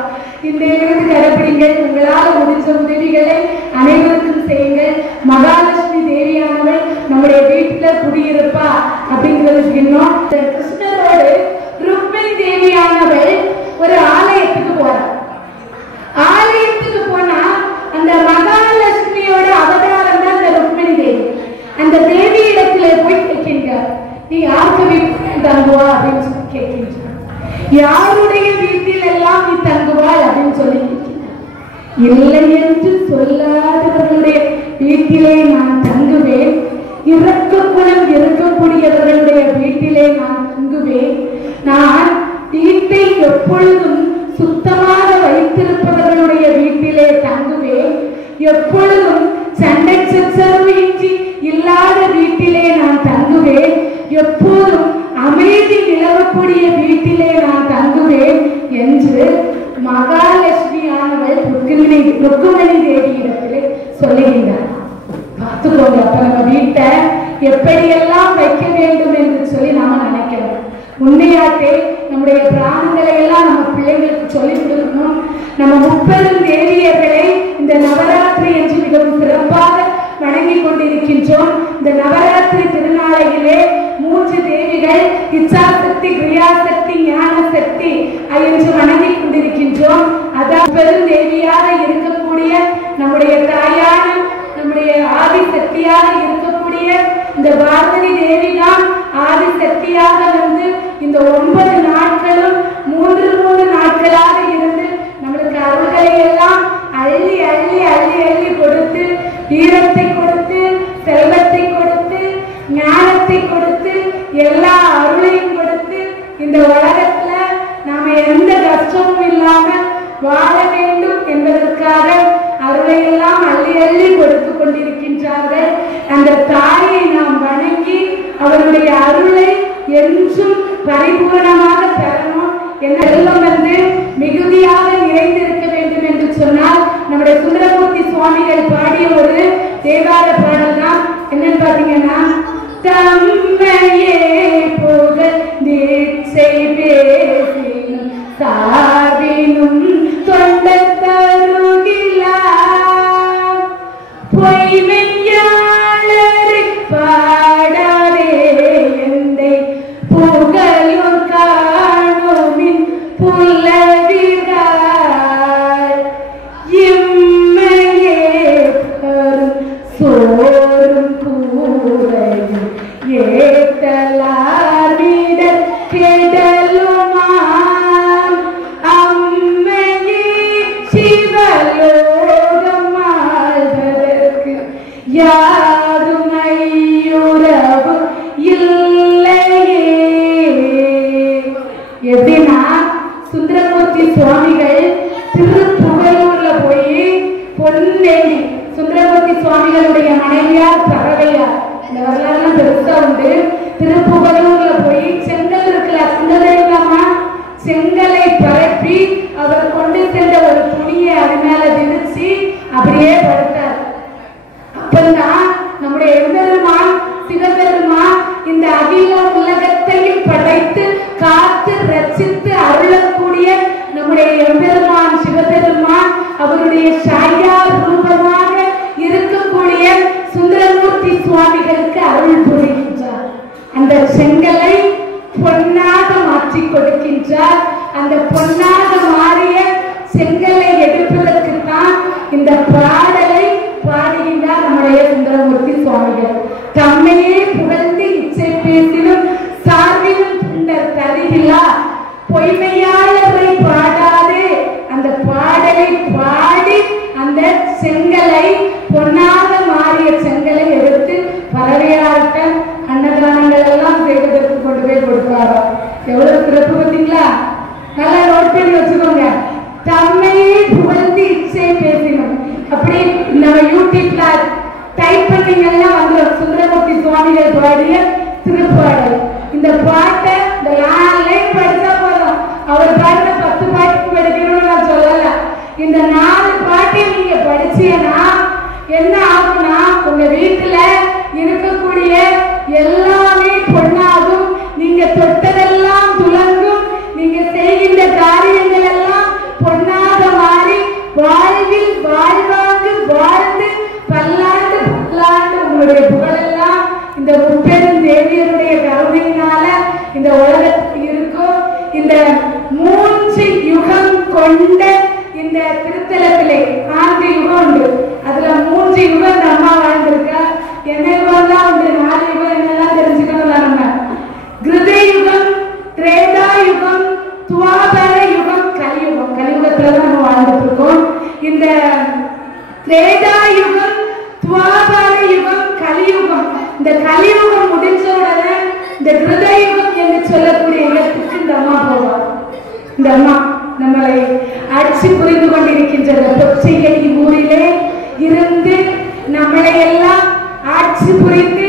இந்த இருந்து கடைபிடிங்கள். உங்களால் முடிஞ்ச உதவிகளை அனைவருக்கும் செய்யுங்கள். மகாலட்சுமி தேவியானவள் நம்முடைய வீட்டுல குடியிருப்பா அப்படிங்கிறதுக்கு இன்னும் கிருஷ்ணரோடு ருக்மிணி தேவியானவள் ஒரு ஆலயத்துக்கு போறார். ஆலயத்துக்கு போனா அந்த மகாலட்சுமியோட அவதாரம் தான் அந்த ருக்மிணி தேவி. அந்த தேவி இடத்துல போய் கேட்கின்றார், நீ யாருக்கு வீட்டில் தங்குவா அப்படின்னு சொல்லி கேட்கின்றார். யாருடைய வீட்டில் எல்லாம் நீ தங்குவாள் அப்படின்னு சொல்லி இல்லை என்று சொல்லாதவர்களுடைய வீட்டிலே நான் தங்குவேன். இறக்க குணம் இருக்கக்கூடியவர்களுடைய வீட்டிலே நான் தங்குவேன். நான் வீட்டை எப்பொழுதும் சுத்தமாக வைத்திருப்பவர்களுடைய வீட்டிலே தங்குவேன். எப்பொழுதும் சண்டை சச்சரவு இன்றி இல்லாத வீட்டிலே நான் தங்குவேன். எப்போதும் அமைதி நிலவக்கூடிய வீட்டிலே நான் தங்குவேன் என்று மகாலட்சுமியானவள் ருக்மிணி தேவி இடத்திலே சொல்லுகின்றார். பார்த்துக்கோங்க. அப்ப நம்ம வீட்டை எப்படியெல்லாம் வைக்க வேண்டும் என்று சொல்லி நாம நினைக்கிறோம். உண்மையாட்டே நம்முடைய பிராணங்களை எல்லாம் நம்ம பிள்ளைங்களுக்கு சொல்லிக் கொடுக்கணும். நம்ம முப்பெரும் தேவியர்களை இந்த நவராத்திரி என்று மிகவும் சிறப்பாக வணங்கிக் கொண்டிருக்கின்றோம். இந்த நவராத்திரி திருநாளையிலே 3 தேவிகள் இச்சாசக்தி, கிரியாசக்தி, ஞான சக்தி என்று வணங்கிக் கொண்டிருக்கின்றோம். அதாவது பெரும் தேவியாக இருக்கக்கூடிய நம்முடைய தாயான, நம்முடைய ஆதி சக்தியாக இருக்கக்கூடிய இந்த பார்வதி தேவி தான் ஆதி சக்தியாக வந்து இந்த 9 நாட்களும் 3 நாட்களாக இருந்து நம்மளுக்கு அருள்களை எல்லாம் அள்ளி அள்ளி அள்ளி அள்ளி கொடுத்து, வீரத்தை கொடுத்து, செல்வத்தை கொடுத்து, ஞானத்தை கொடுத்து, எல்லா அருளையும் கொடுத்து இந்த உலகத்துல நாம எந்த கஷ்டமும் இல்லாம வாழ வேண்டும் என்பதற்காக அருளை எல்லாம் அள்ளி அள்ளி கொடுத்து கொண்டிருக்கின்றார்கள். அந்த தாயை நாம் வணங்கி அவருடைய அருளை என்றும் பரிபூரணமாக பெறணும். என்ன செல்வம் வந்து மிகுதியாக நிறைந்திருக்க வேண்டும் என்று சொன்னால் நம்முடைய சுந்தரமூர்த்தி சுவாமிகள் பாடிய ஒரு தேவார பாடல் தான். என்னன்னு பாத்தீங்கன்னா, தம்மையே புகழ்ந்தீட்சை பேசினும் சாவினும் தொண்டத்தருகிலா பொய்மையாளரை பாடாதே எந்தை புகழூர் காணுமின் புலவிகார் இம்மையே பெரும் சோறும் கூரையும் ஏத்தலாரிடர் கெடலுமாம் அம்மையே சிவலோகம் ஆள்வதற்கு யாரும் ஐயுறவு இல்லையே. எப்படின்னா, சுந்தரமூர்த்தி சுவாமிகள் திருப்புகலூர்ல போய் பொன்னேரி, சுந்தரமூர்த்தி சுவாமிகளுடைய மனைவியார் பறவையார், இந்த வரலாறு பெருசா உண்டு. திருப்புகலூர்ல போய் செங்கல் இருக்குல்ல, சுந்தரமா செங்கலை பரப்பி அவர் கொண்டு சென்ற ஒரு துணியை அது மேல விரிச்சு அப்படியே படுத்தார். அப்பந்தான் நம்முடைய எம்பெருமான் சிவபெருமான் இந்த அகில உலகத்தையும் படைத்து காத்து ரசித்து அருளக்கூடிய நம்முடைய எம்பெருமான் சிவபெருமான் அவருடைய சாயா ரூபமாக இருக்கக்கூடிய சுந்தரமூர்த்தி சுவாமிகளுக்கு அருள் புரிகின்றார். அந்த செங்கலை பொன்னாக மாற்றி கொடுக்கின்றார். அந்த பொன்னாக மாறிய செங்கலை எடுப்பதற்கு தான் இந்த பாடலை பாடுகின்றார் நம்முடைய சுந்தரமூர்த்தி சுவாமிகள். தம்மையே புகழ்ந்து இச்சை பேசினும் சார்பிலும் புண்டர் தருகிலா பொய்மையாளரை பாடாதே. அந்த பாடலை பாடி அந்த செங்கலை, பொன்னாக மாறிய செங்கலை எடுத்து பறவையாட்ட அன்னதானங்கள் எல்லாம் செய்வதற்கு கொண்டு போய் கொடுப்பாரா. எவ்வளவு சிறப்பு பார்த்தீங்களா? நல்லா நோட் பண்ணி வச்சுக்கோங்க. தம்மையே புகழ்ந்து இச்சை பேசினோம். அப்படி நம்ம யூடியூப்ல டைப் பண்ணீங்கன்னா வந்து சுந்தரமூர்த்தி சுவாமிகள் பாடிய திருப்பாடல். இந்த பாட்டை இந்த 4 லைன் படிச்சா போதும். அவர் பாடின 10 பாட்டுக்கு படிக்கணும்னு நான் சொல்லல. இந்த 4 பாட்டை நீங்க படிச்சீங்கன்னா என்ன ஆகும்னா, உங்க வீட்டுல இருக்கக்கூடிய எல்லாமே பொன்னாகும். நீங்க தொட்டதெல்லாம் துலங்கும். நீங்க செய்கின்ற காரியங்கள் எல்லாம் பொன்னாக மாறி வாழ்வில் வாழ்வாங்கு வாழ்ந்து பல்லாண்டு பல்லாண்டு உங்களுடைய புகழெல்லாம் இந்த முப்பெரும் தேவியருடைய கருணையினால இந்த உலகத்தில் இருக்கும். இந்த 3 யுகம் கொண்ட இந்த திருத்தலத்திலே 4 யுகம் உண்டு. அதுல 3 யுகம் அம்மா வாழ்ந்திருக்கா. என்ன யுகம் தான் உண்டு? 4 யுகம் என்னெல்லாம் தெரிஞ்சுக்கணும் நம்ம. கிருத யுகம், திரேதா யுகம், துவாபர யுகம், கலியுகம். கலியுகத்துல தான் நம்ம வாழ்ந்துட்டு இருக்கோம். இந்த திரேதா யுகம், துவாபர யுகம், கலியுகம். இந்த கலியுகம் முடிஞ்ச உடனே இந்த கிருத யுகம் என்று சொல்லக்கூடிய இடத்துக்கு இந்த அம்மா போவார். இந்த அம்மா நம்மளை ஆட்சி புரிந்து கொண்டிருக்கின்ற பொச்சையை ஊரிலே இருந்து நம்மளை எல்லாம் ஆட்சி புரிந்து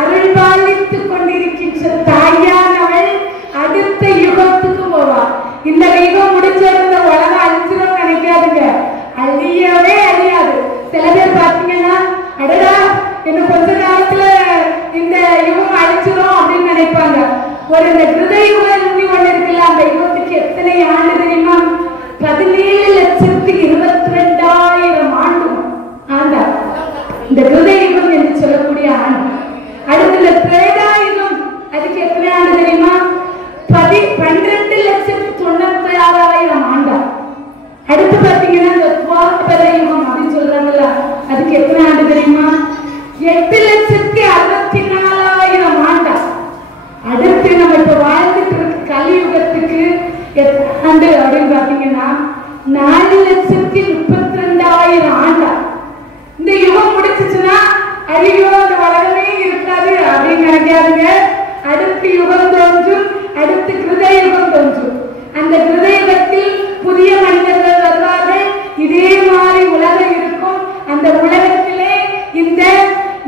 அருள் பாலித்துக் கொண்டிருக்கின்ற தாயானவள் அடுத்த யுகத்துக்கு போவார். இந்த யுகம் முடிஞ்சிருந்த உலகம் அழிஞ்சிடும் நினைக்காதுங்க. அழியவே அழியாது. சில பேர் பாத்தீங்கன்னா, அடடா இன்னும் கொஞ்ச காலத்துல இந்த யுகம் அழிச்சிடும் அப்படின்னு நினைப்பாங்க. ஒரு இந்த கிருத யுகம் ஒண்ணு இருக்குல்ல, அந்த யுகத்துக்கு எத்தனை ஆண்டு தெரியுமா? 17,22,000 ஆண்டு. எத்தனை ஆண்டு தெரியுமா? 8,64,000 ஆண்டா. அடுத்து நம்ம இப்ப வாழ்ந்துட்டு இருக்க கலியுகத்துக்கு எத்தனை ஆண்டு அப்படின்னு பாத்தீங்கன்னா 4,32,000 ஆண்டா. இந்த யுகம் முடிச்சுச்சுன்னா ஐயோ அந்த உலகமே இருக்காது அப்படின்னு நினைக்காதுங்க. அடுத்து யுகம் தோன்றும், அடுத்து கிருத யுகம் தோன்றும். அந்த கிருத யுகத்தில் புதிய மனிதர்கள் வருவார்கள். இதே மாதிரி உலகம் இருக்கும். அந்த உலகத்திலே இந்த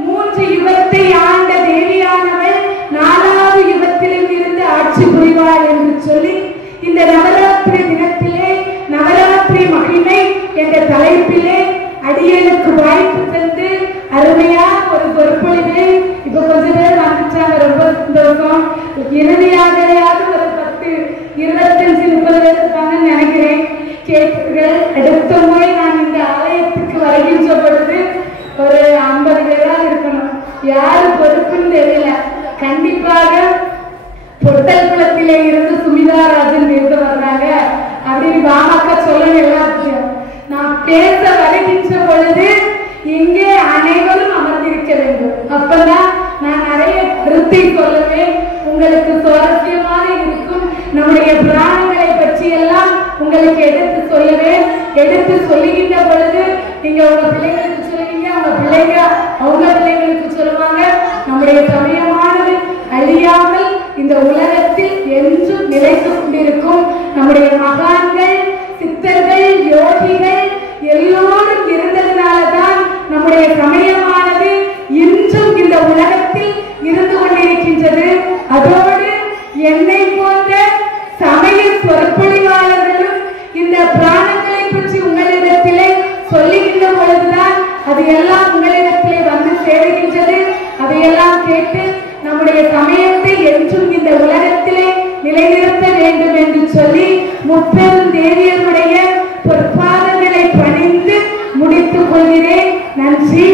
3 யுகத்தை ஆண்ட தேவியானவள் 4வது யுகத்திலும் இருந்து ஆட்சி புரிவாள் என்று சொல்லி இந்த நவராத்திரி தினத்திலே நவராத்திரி மகிமை என்ற தலைப்பிலே அடியனுக்கு வாய்ப்பு தந்து அருமையா ஒரு சொற்பொழிவை இப்ப கொஞ்ச பேர் வந்துச்சாங்க. ரொம்ப சந்தோஷம். இறுதியாகலையாவது ஒரு 10, 25, 30 பேர் இருப்பாங்கன்னு நினைக்கிறேன். கேட்பீர்கள். அடுத்த முறை நான் இந்த ஆலயத்துக்கு வருகின்ற பொழுது ஒரு 50 பேராக இருக்கணும். யாரு பொறுப்புன்னு தெரியல. கண்டிப்பாக பொட்டல்குளத்திலே இருந்து சுமிதாராஜன் பேச வர்றாங்க அப்படின்னு பாமக சொல்லணும். எல்லாத்தையும் நான் பேச வருகின்ற பொழுது இங்கே அனைவரும் அமர்ந்திருக்க வேண்டும். அப்பதான் நான் நிறைய கருத்தை சொல்லுவேன். உங்களுக்கு சுவாரஸ்யமாக இருக்கும். நம்முடைய புராணங்களை பற்றி எல்லாம் உங்களுக்கு எடுத்து சொல்லுவேன். எடுத்து சொல்லுகின்ற பொழுது நீங்க உங்க பிள்ளைங்களுக்கு சொல்லுவீங்க, உங்க பிள்ளைங்க அவங்க பிள்ளைங்களுக்கு சொல்லுவாங்க. நம்முடைய சமயமானது அழியாமல் இந்த உலகத்தில் என்றும் நிலைத்து கொண்டிருக்கும். நம்முடைய மகான்கள், சித்தர்கள், யோகிகள் எல்லோரும் இருந்ததுனாலதான் நம்முடைய சமயமானது இன்றும் இந்த உலகத்தில் இருந்து கொண்டிருக்கின்றது. அதோடு என்னை போன்ற சமய சொற்பொழிவாளர்களும் இந்த பிராணங்களை பற்றி உங்களிடத்திலே சொல்லுகின்ற பொழுதுதான் அது எல்லாம் உங்களிடத்திலே வந்து சேருகின்றது. அதையெல்லாம் கேட்டு நம்முடைய சமயத்தை என்றும் இந்த உலகத்திலே நிலைநிறுத்த வேண்டும் என்று சொல்லி முப்பெரும் தேவியருடைய பொற்பாதங்களை பணிந்து முடித்துக் கொள்கிறேன். நன்றி.